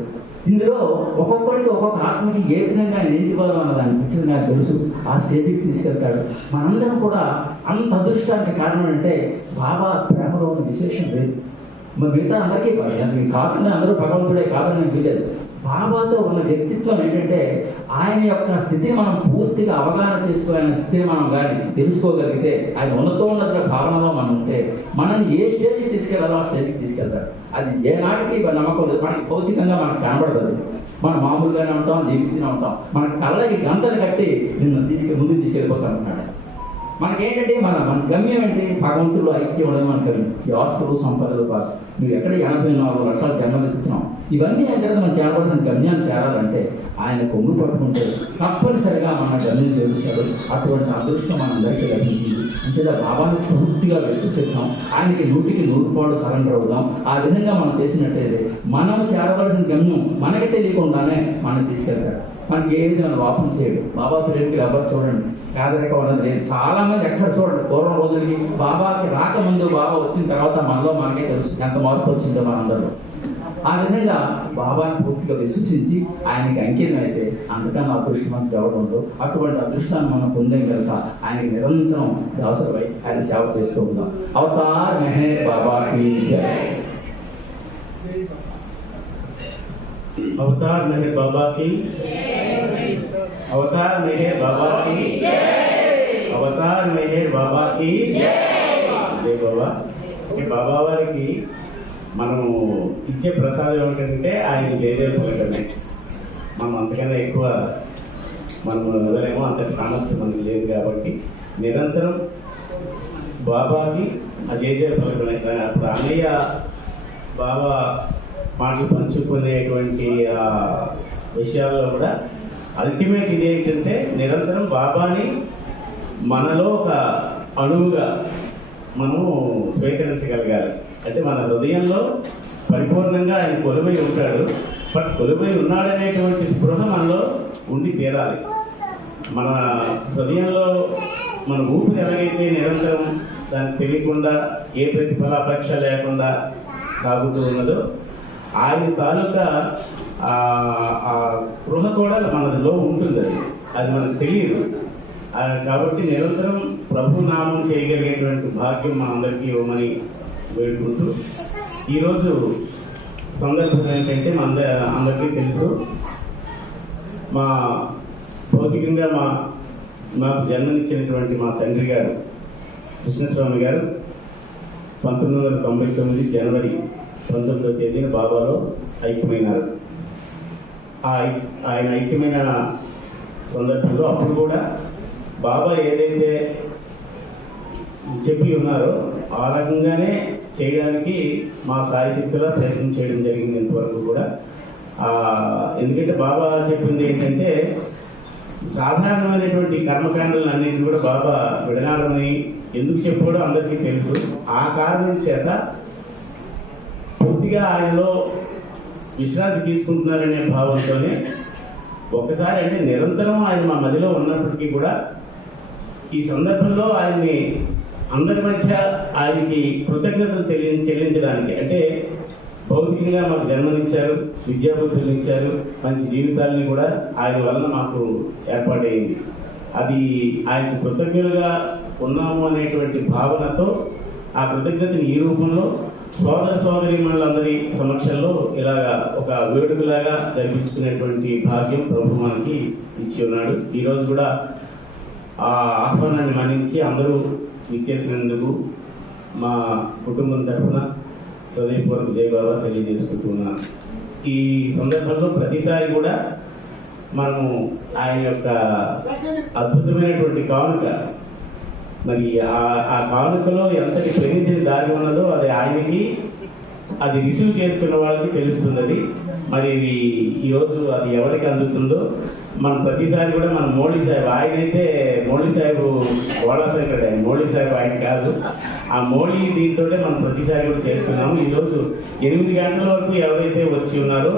ఇందులో ఒక్కొక్కడికి ఒక్కొక్క ఆత్మకి ఏ విధంగా ఆయన నిండిపోదాం అన్నది అనిపించింది నాకు తెలుసు. ఆ స్టేజ్కి తీసుకెళ్తాడు. మనందరం కూడా అంత అదృష్టానికి కారణం అంటే బాబా ప్రేమలో ఉన్న విశేషం లేదు. మిగతా అందరికీ కాకుండా అందరూ భగవంతుడే కాదని నాకు తెలియదు. బాబాతో ఉన్న వ్యక్తిత్వం ఏంటంటే ఆయన యొక్క స్థితిని మనం పూర్తిగా అవగాహన చేసుకోవాలనే స్థితిని మనం కానీ తెలుసుకోగలిగితే, ఆయన ఉన్నత భావనలో మనం ఉంటే మనల్ని ఏ స్టేజ్కి తీసుకెళ్ళాలో ఆ స్టేజ్కి తీసుకెళ్తారు. అది ఏ నాటికి నమ్మకం లేదు. మనకి భౌతికంగా మనకు కనబడదు. మనం మామూలుగానే ఉంటాం, జీవిస్తూనే ఉంటాం. మన కళ్ళకి గంటలు కట్టి నిన్ను ముందుకు తీసుకెళ్ళిపోతాం అన్నాడు. మనకేంటంటే మన గమ్యం ఏంటి, భగవంతుడు ఐక్యం ఉండదు. మన గమ్యం ఈ ఆస్తులు సంపదలు కాదు. నువ్వు ఎక్కడ 84 లక్షల జన్మలు ఎత్తుతున్నాం, ఇవన్నీ ఏంటంటే మనం చేరవలసిన గమ్యాన్ని చేరాలంటే ఆయన కొంగు పట్టుకుంటే తప్పనిసరిగా మన గమ్యం చేరుస్తాడు. అటువంటి అదృష్టం మనందరికీ లభించింది. అంతేదా బాబాని పూర్తిగా విశ్వసిద్దాం, ఆయనకి 100% సరెండర్ అవుదాం. ఆ విధంగా మనం చేసినట్టయితే మనం చేరవలసిన గమ్యం మనకి తెలియకుండానే మనం తీసుకెళ్తాడు. మనకి ఏ విధంగా వాసన చేయడు. బాబా ప్రేమికులు ఎవరు చూడండి, పేదరికం ఉన్నది లేదు. చాలా మంది ఎక్కడ చూడండి, పూర్వం రోజులకి బాబాకి రాకముందు బాబా వచ్చిన తర్వాత మనలో మనకే తెలుసు ఎంత మార్పు వచ్చిందో మనందరూ. ఆ విధంగా బాబాని పూర్తిగా విశ్వసించి ఆయనకి అంకితం అయితే అంతకన్నా అదృష్టం ఎవరు ఉండదు. అటువంటి అదృష్టాన్ని మనం పొందగలక ఆయనకి నిరంతరం దాసరై ఆయన సేవ చేస్తూ ఉంటాం. అవతార్ మెహర్ బాబాకి జై. अवतार मेहर बाबा की, अवतार मेहर बाबा की, अवतार मेहर बाबा की जय बाबा. బాబా వారికి మనము ఇచ్చే ప్రసాదం ఏమిటంటే ఆయన జయజయలు పలకడమే. మనం అంతకన్నా ఎక్కువ మనం ఎవరేమో అంత సామర్థ్యం మనకి లేదు కాబట్టి నిరంతరం బాబాకి ఆ జయజయలు పలకడమే. అప్పుడు అన్నయ్య బాబా మాటలు పంచుకునేటువంటి విషయాల్లో కూడా అల్టిమేట్ ఇది ఏంటంటే నిరంతరం బాబాని మనలో ఒక అణువుగా మనము స్వీకరించగలగాలి. అంటే మన హృదయంలో పరిపూర్ణంగా ఆయన కొలువై ఉంటాడు. బట్ కొలువై ఉన్నాడనేటువంటి స్పృహ మనలో ఉండి తీరాలి. మన హృదయంలో మన ఊపిరి ఎలాగైతే నిరంతరం దానికి తెలియకుండా ఏ ప్రతిఫలాపేక్ష లేకుండా సాగుతూ ఉన్నదో, ఆయన తాలూకా ఆ స్పృహ కూడా మనలో ఉంటుంది. అది మనకు తెలియదు. కాబట్టి నిరంతరం ప్రభు నామం చేయగలిగేటువంటి భాగ్యం మనందరికీ ఇవ్వమని వేడుకుంటూ, ఈరోజు సందర్భం ఏంటంటే అందరికీ తెలుసు, మా భౌతికంగా మాకు జన్మనిచ్చినటువంటి మా తండ్రి గారు కృష్ణస్వామి గారు 1999 జనవరి 19వ తేదీన బాబాలో ఐక్యమైనారు. ఆయన ఐక్యమైన సందర్భంలో అప్పుడు కూడా బాబా ఏదైతే చెప్పి ఉన్నారో ఆ రకంగానే చేయడానికి మా సాయశక్తిలో ప్రయత్నం చేయడం జరిగింది ఇంతవరకు కూడా. ఎందుకంటే బాబా చెప్పింది ఏంటంటే, సాధారణమైనటువంటి కర్మకాండలను అన్నింటినీ కూడా బాబా విడనాడమని ఎందుకు చెప్పాడో అందరికీ తెలుసు. ఆ కారణం చేత పూర్తిగా ఆయనలో విశ్రాంతి తీసుకుంటున్నారనే భావంతోనే ఒక్కసారి, అంటే నిరంతరం ఆయన మా మధ్యలో ఉన్నప్పటికీ కూడా ఈ సందర్భంలో ఆయన్ని అందరి మధ్య ఆయనకి కృతజ్ఞతలు చెల్లించడానికి, అంటే భౌతికంగా మాకు జన్మనిచ్చారు, విద్యాబుద్ధులు ఇచ్చారు, మంచి జీవితాలని కూడా ఆయన వలన మాకు ఏర్పాటైంది. అది ఆయనకు కృతజ్ఞులుగా ఉన్నాము అనేటువంటి భావనతో ఆ కృతజ్ఞతని ఈ రూపంలో సోదరీమణులందరి సమక్షంలో ఇలాగా ఒక వేడుకలాగా జరిపించుకునేటువంటి భాగ్యం ప్రభు మనకి ఇచ్చి ఉన్నాడు. ఈరోజు కూడా ఆ ఆహ్వానాన్ని మన్నించి అందరూ ఇచ్చేసినందుకు మా కుటుంబం తరఫున హృదయపూర్వక జై బాబా తెలియజేసుకుంటున్నాను. ఈ సందర్భంలో ప్రతిసారి కూడా మనము ఆయన యొక్క అద్భుతమైనటువంటి కానుక, మరి ఆ కానుకలో ఎంతటి పెరిగి దారి ఉన్నదో అది ఆయనకి, అది రిసీవ్ చేసుకున్న వాళ్ళకి తెలుస్తుంది. మరి ఈరోజు అది ఎవరికి అందుతుందో మనం ప్రతిసారి కూడా మన మోడీ సాహెబ్, ఆయనైతే మోడీ సాహెబ్ గోళాశంకర్, ఆయన మోడీ సాహెబ్ ఆయన కాదు, ఆ మోడీ దీంతో మనం ప్రతిసారి కూడా చేస్తున్నాము. ఈరోజు 8 గంటల వరకు ఎవరైతే వచ్చి ఉన్నారో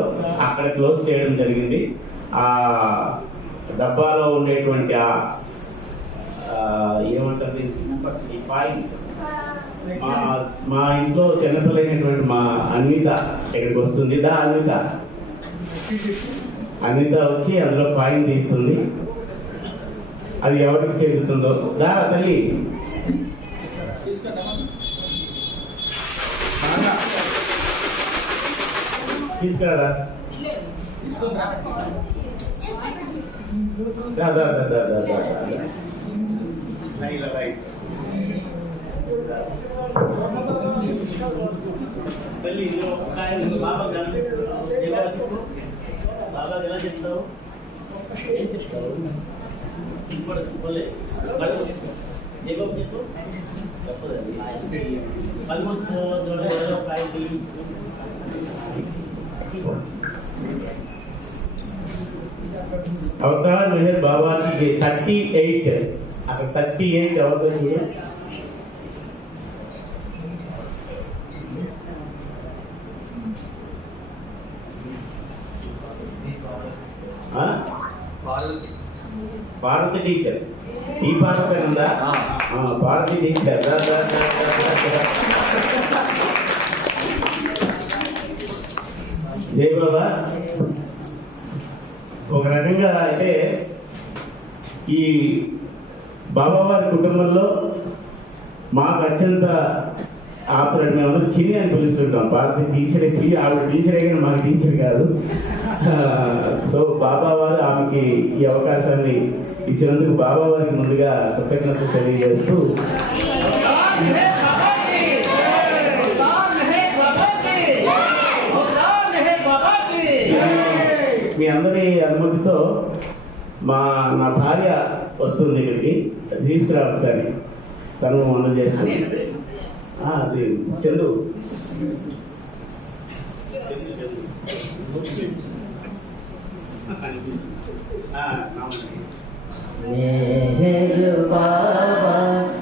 అక్కడ క్లోజ్ చేయడం జరిగింది. ఆ డబ్బాలో ఉండేటువంటి ఏమంటారు ఈ పాయింట్స్, మా ఇంట్లో చిన్నపిల్లైనటువంటి మా అన్విత ఇక్కడికి వస్తుంది. అన్విత వచ్చి అందులో కాయిన్ తీస్తుంది. అది ఎవరికి చెందుతుందో దా తల్లి తీసుకురారా. తల్లి బాబా ఎలా చెప్తావు? ఏం చెప్తావు? ఇప్పుడు చెప్పు చెప్పదండి. 13 అవతార్ మెహర్ బాబా की 38 అక్కడ 38 అవతార్ చూడు. భారతి టీచర్ ఈ పాట పైన ఉందా? భారతి టీచర్ జై బాబా. ఒక రకంగా అంటే ఈ బాబావారి కుటుంబంలో మాకు అత్యంత ఆపరేట్ మేమందరూ చిన్ని అని పిలుస్తుంటాం. భారతి టీచర్ ఆవిడ టీచరే కానీ మాకు టీచర్ కాదు. సో బాబా వారు ఆమెకి ఈ అవకాశాన్ని ఇచ్చినందుకు బాబా వారికి ముందుగా కృతజ్ఞతలు తెలియజేస్తూ, మీ అందరి అనుమతితో నా భార్య వస్తుంది ఇక్కడికి, తీసుకురావాలి సార్. తను అందజేస్తుంది. అది చందు मेहर बाबा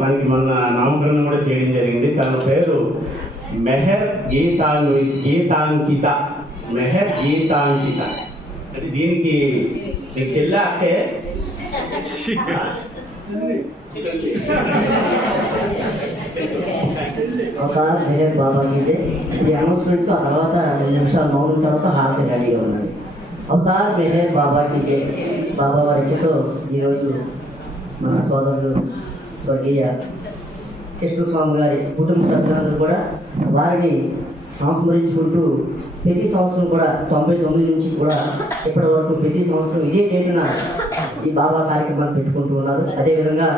తనకి మొన్న నామకరణం కూడా చేయడం జరిగింది. తన పేరు మెహర్ గీతాంకిత. మెహర్ గీతాంకిత అంటే దీనికి చెల్లా అంటే అవతార్ మెహర్ బాబా కీజే. ఈ అనౌన్స్మెంట్స్ ఆ తర్వాత 2 నిమిషాలు మౌనం తర్వాత హారతి రెడీగా ఉన్నది. అవతార్ మెహర్ బాబా కీజే. బాబా వారి ఇచ్చతో ఈరోజు మన సోదరులు స్వర్గీయ కృష్ణస్వామి గారి కుటుంబ సభ్యులందరూ కూడా వారిని సంస్మరించుకుంటూ ప్రతి సంవత్సరం కూడా 99 నుంచి కూడా ఇప్పటి వరకు ప్రతి సంవత్సరం ఇదే డేటున ఈ బాబా కార్యక్రమాన్ని పెట్టుకుంటూ ఉన్నారు. అదేవిధంగా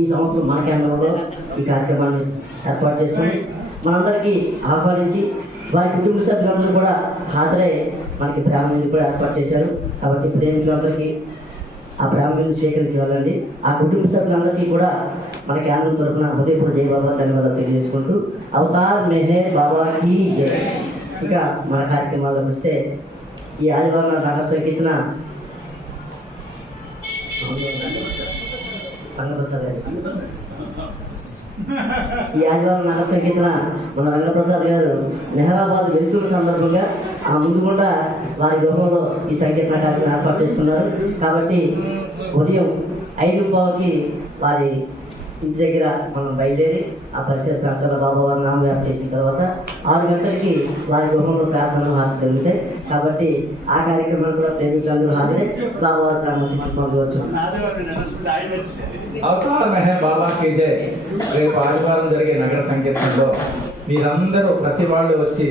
ఈ సంవత్సరం మన కేంద్రంలో ఈ కార్యక్రమాన్ని ఏర్పాటు చేసుకొని మనందరికీ ఆహ్వానించి వారి కుటుంబ సభ్యులందరూ కూడా హాజరై మనకి ప్రేమ విందు కూడా ఏర్పాటు చేశారు. కాబట్టి ప్రేమికులందరికీ ఆ ప్రేమ విందు స్వీకరించి వెళ్ళండి. ఆ కుటుంబ సభ్యులందరికీ కూడా మన కేంద్రం తరఫున హృదయపూర్వక జై బాబా ధన్యవాదాలు తెలియజేసుకుంటూ అవతార్ మెహర్ బాబాకి జై. ఇక మన కార్యక్రమాలకు వస్తే ఈ ఆదివారం నగర సంకీర్తన రంగప్రసాద్ గారు. ఈ ఆదివారం నగర సంకీర్తన మన రంగప్రసాద్ గారు మెహరాబాద్ వెళ్తున్న సందర్భంగా ఆ ముందు కూడా వారి గృహంలో ఈ సంకీర్తన కార్యక్రమం ఏర్పాటు చేసుకున్నారు. కాబట్టి ఉదయం 5:15కి వారి ఇంటి దగ్గర మనం బయలుదేరి ఆ పరిసర ప్రాంతాల బాబా వారి నామవ్యాప్తి చేసిన తర్వాత 6 గంటలకి వారి గృహంలో ప్రార్థనలు హాజరు జరుగుతాయి. కాబట్టి ఆ కార్యక్రమాలు కూడా ప్రేమికులందరూ హాజరై బాబా వారి ప్రారంభించి పొందవచ్చు. అవతార్ మెహర్ బాబా కీ జై. రేపు ఆదివారం జరిగే నగర సంకీర్తనలో మీరందరూ ప్రతి వాళ్ళు వచ్చి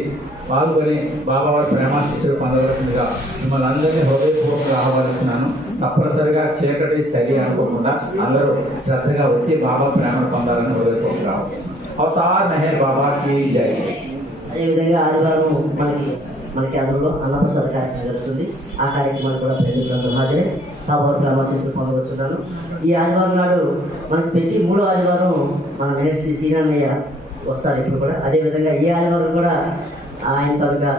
పాల్గొని బాబా వారి ప్రేమాశిస్సులు పొందవలసిందిగా మిమ్మల్ని అందరినీ హృదయపూర్వకంగా ఆహ్వానిస్తున్నాను. తప్పనిసరిగా చీకటి చలి అనుకోకుండా అందరూ శ్రద్ధగా వచ్చి బాబా ప్రేమను పొందాలని హృదయపూర్వకంగా ఆహ్వానిస్తున్నాను. అవతార్ మెహర్ బాబా కీ జై. అదేవిధంగా ఆదివారం మన కేంద్రంలో అన్నప్రసాద కార్యక్రమం జరుగుతుంది. ఆ కార్యక్రమాలు కూడా ప్రేమికులందరూ హాజరై బాబా ప్రేమాశిస్సులు పొందవచ్చున్నాను. ఈ ఆదివారం నాడు మనకి ప్రతి 3వ ఆదివారం మన నేర్సి శ్రీరామయ్య వస్తారు ఇప్పుడు కూడా. అదేవిధంగా ఈ ఆదివారం కూడా ఆయన తాలూకా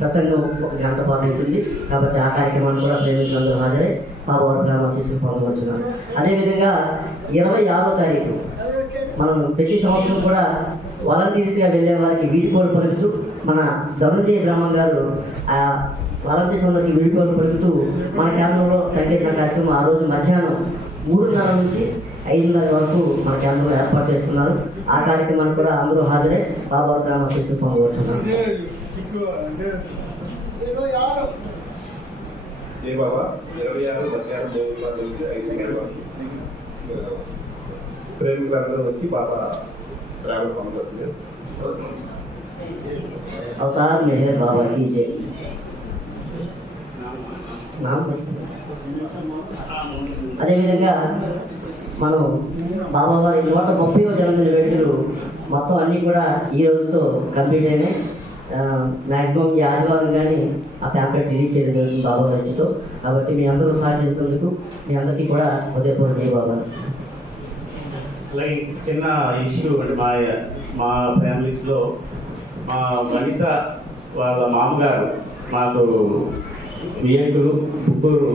ప్రసంగం 1 గంట పాటు ఉంటుంది. కాబట్టి ఆ కార్యక్రమాన్ని కూడా ప్రేమికులందరూ హాజరై బాబా వారి ప్రేమాశిస్సులు పొందవచ్చున్నాను. అదేవిధంగా 26వ తారీఖు మనం ప్రతి సంవత్సరం కూడా వాలంటీర్స్గా వెళ్ళే వారికి వీడిపోలు పలుకుతూ మన ధనుంజయ బ్రహ్మం గారు ఆ వాలంటీర్స్ అందరికి వీడిపోలు పలుకుతూ మన కేంద్రంలో సంకీర్తన కార్యక్రమం ఆ రోజు మధ్యాహ్నం 3:30 నుంచి 5:30 వరకు మన కేంద్రంలో ఏర్పాటు చేసుకున్నారు. ఆ కార్యక్రమాన్ని కూడా అందరూ హాజరై బాబా ప్రేమాశిస్సులు పొందవచ్చున్నారు. జై బాబా 26 మధ్యాహ్నం 5 ప్రేమికులందరూ వచ్చి బాబా ప్రేమ పొందవచ్చు. అవతార్ మెహర్ బాబా కీ జై. అదేవిధంగా మనం బాబా వారి 130వ జన్మదిన వేడుకలు మొత్తం అన్నీ కూడా ఈ రోజుతో కంప్లీట్ అయినాయి. మ్యాక్సిమం ఈ ఆదివారం కానీ ఆ ప్యాంప్లెట్ రిలీజ్ చేయడం జరుగుతుంది బాబా వచ్చుతో. కాబట్టి మీ అందరూ సహకరించినందుకు మీ అందరికీ కూడా హృదయపూర్వక జై బాబా. అలాగే చిన్న ఇష్యూ అంటే మా ఫ్యామిలీస్లో మా వనిత వాళ్ళ మామగారు మాకు వియంకులు పుత్తూరు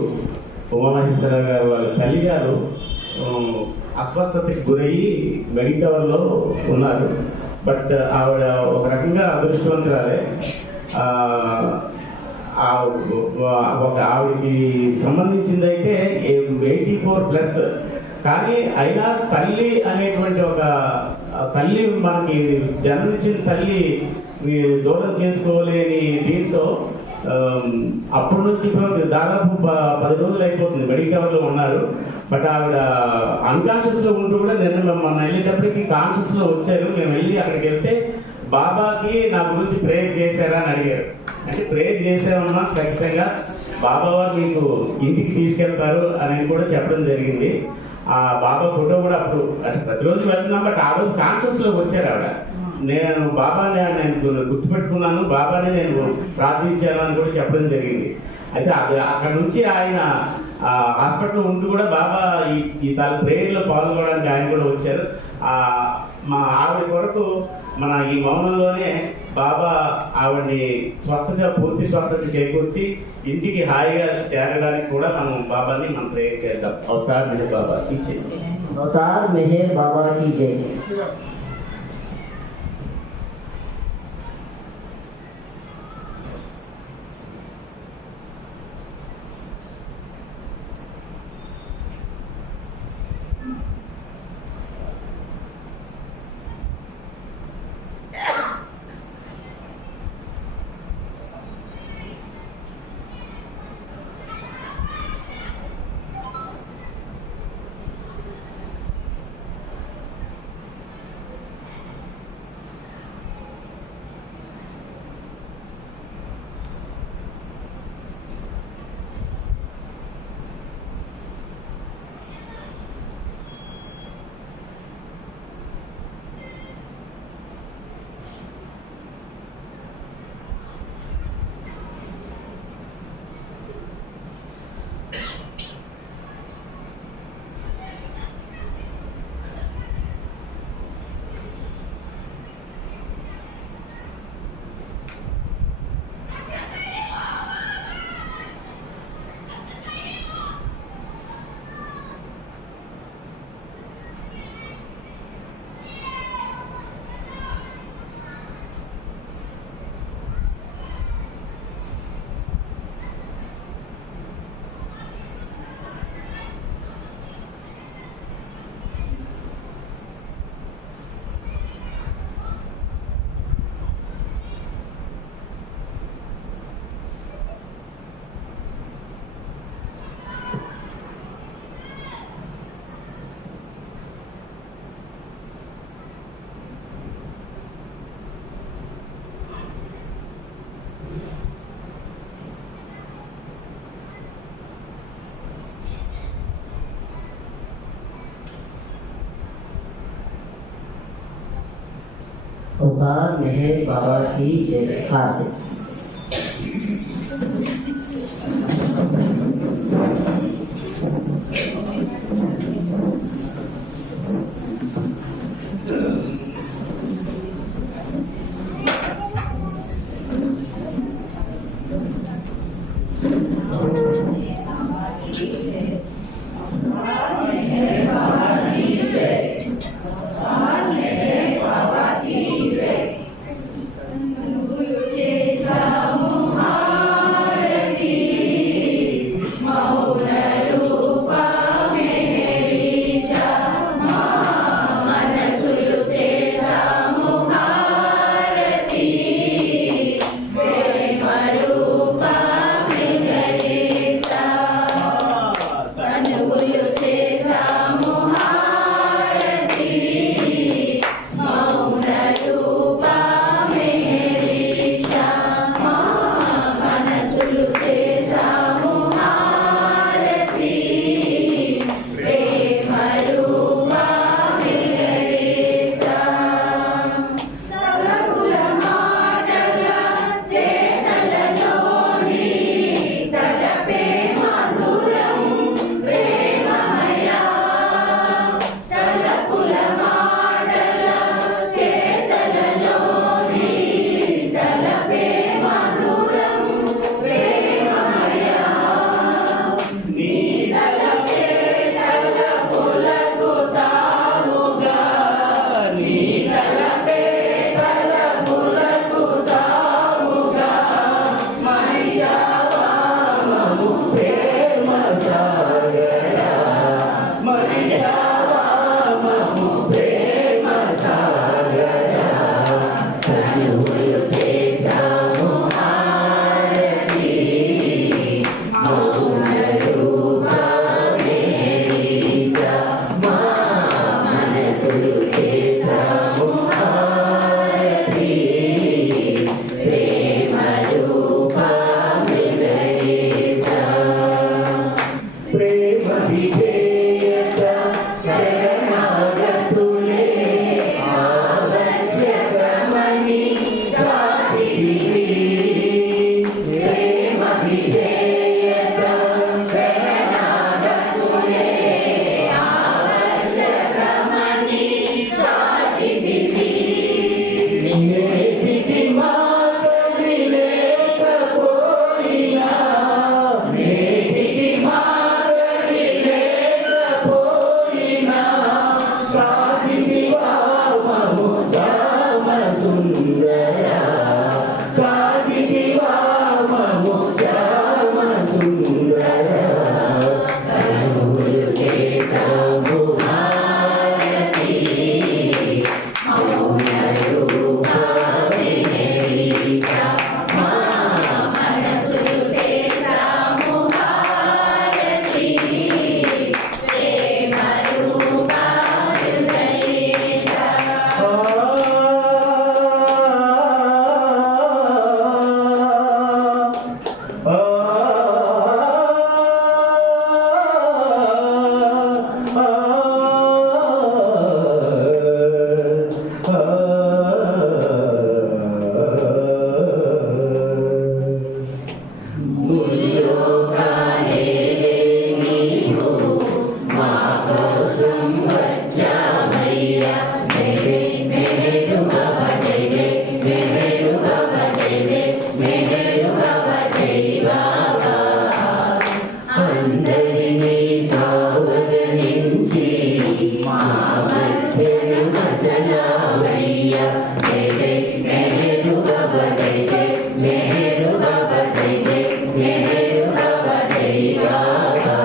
ఉమామహేశ్వరరావు గారు వాళ్ళ తల్లి గారు అస్వస్థతకి గురయ్యి మెడికవర్లో ఉన్నారు. బట్ ఆవిడ ఒక రకంగా అదృష్టవంతురాలే. ఒక ఆవిడకి సంబంధించింది అయితే 84+. కానీ అయినా తల్లి అనేటువంటి ఒక తల్లి మనకి జన్మించిన తల్లి దూరం చేసుకోలేని దీంతో అప్పటి నుంచి దాదాపు 10 రోజులు అయిపోతుంది మెడికవర్లో ఉన్నారు. బట్ ఆవిడ అన్కాన్షియస్లో ఉంటూ కూడా నిన్న మన వెళ్ళేటప్పటికి కాన్షియస్లో వచ్చారు. మేము వెళ్ళి అక్కడికి వెళ్తే బాబాకి నా గురించి ప్రేయర్ చేశారా అని అడిగారు. అంటే ప్రేయర్ చేసామన్నా ఖచ్చితంగా బాబా వారు మీకు ఇంటికి తీసుకెళ్తారు అని కూడా చెప్పడం జరిగింది. ఆ బాబా ఫోటో కూడా అప్పుడు అంటే ప్రతిరోజు వెళ్తున్నాం. బట్ ఆ రోజు కాన్షియస్లో వచ్చారు ఆవిడ. నేను బాబాని నేను గుర్తుపెట్టుకున్నాను, బాబాని నేను ప్రార్థించాను అని కూడా చెప్పడం జరిగింది. అయితే అక్కడ నుంచి ఆయన హాస్పిటల్లో ఉంటూ కూడా బాబా ఈ ప్రేయర్లో పాల్గొనడానికి ఆయన కూడా వచ్చారు. మా ఆవిడ కొరకు మన ఈ మౌనంలోనే బాబా ఆవిడ్ని పూర్తి స్వస్థత చేకూర్చి ఇంటికి హాయిగా చేరడానికి కూడా మనం బాబాని మనం ప్రేయర్ చేద్దాం. అవతార్ మెహర్ బాబా కీ జై. అవతార్ మెహర్ బాబా కీ జై. अवतार मेहर बाबा की जय. कार्तिक. అందరినీ కావగనించి మా మధ్యన మసలావయ్యా జై జై మెహరు బాబా జై జై మెహరు బాబా జై జై మెహరు బాబా జై బాబా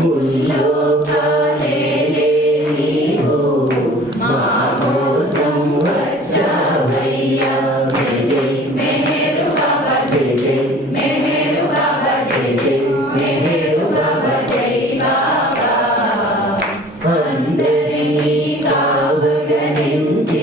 ముల్లోకాలే నీవు మా కోసం వచ్చావయ్యా జై జై మెహరు బాబా జై జై మెహరు బాబా జై జై మెహరు బాబా జై బాబా అందరినీ కావగనించి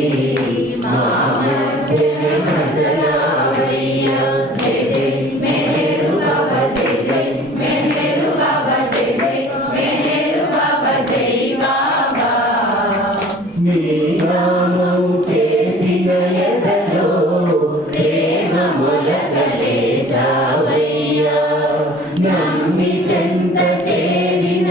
మా మధ్యన మసలావయ్యా జై జై మెహరు బాబా జై జై మెహరు బాబా జై జై మెహరు బాబా జై బాబా నీ నామం చేసిన ఎదలో ప్రేమ మొలకలేసావయ్యా నమ్మి చెంత చేరిన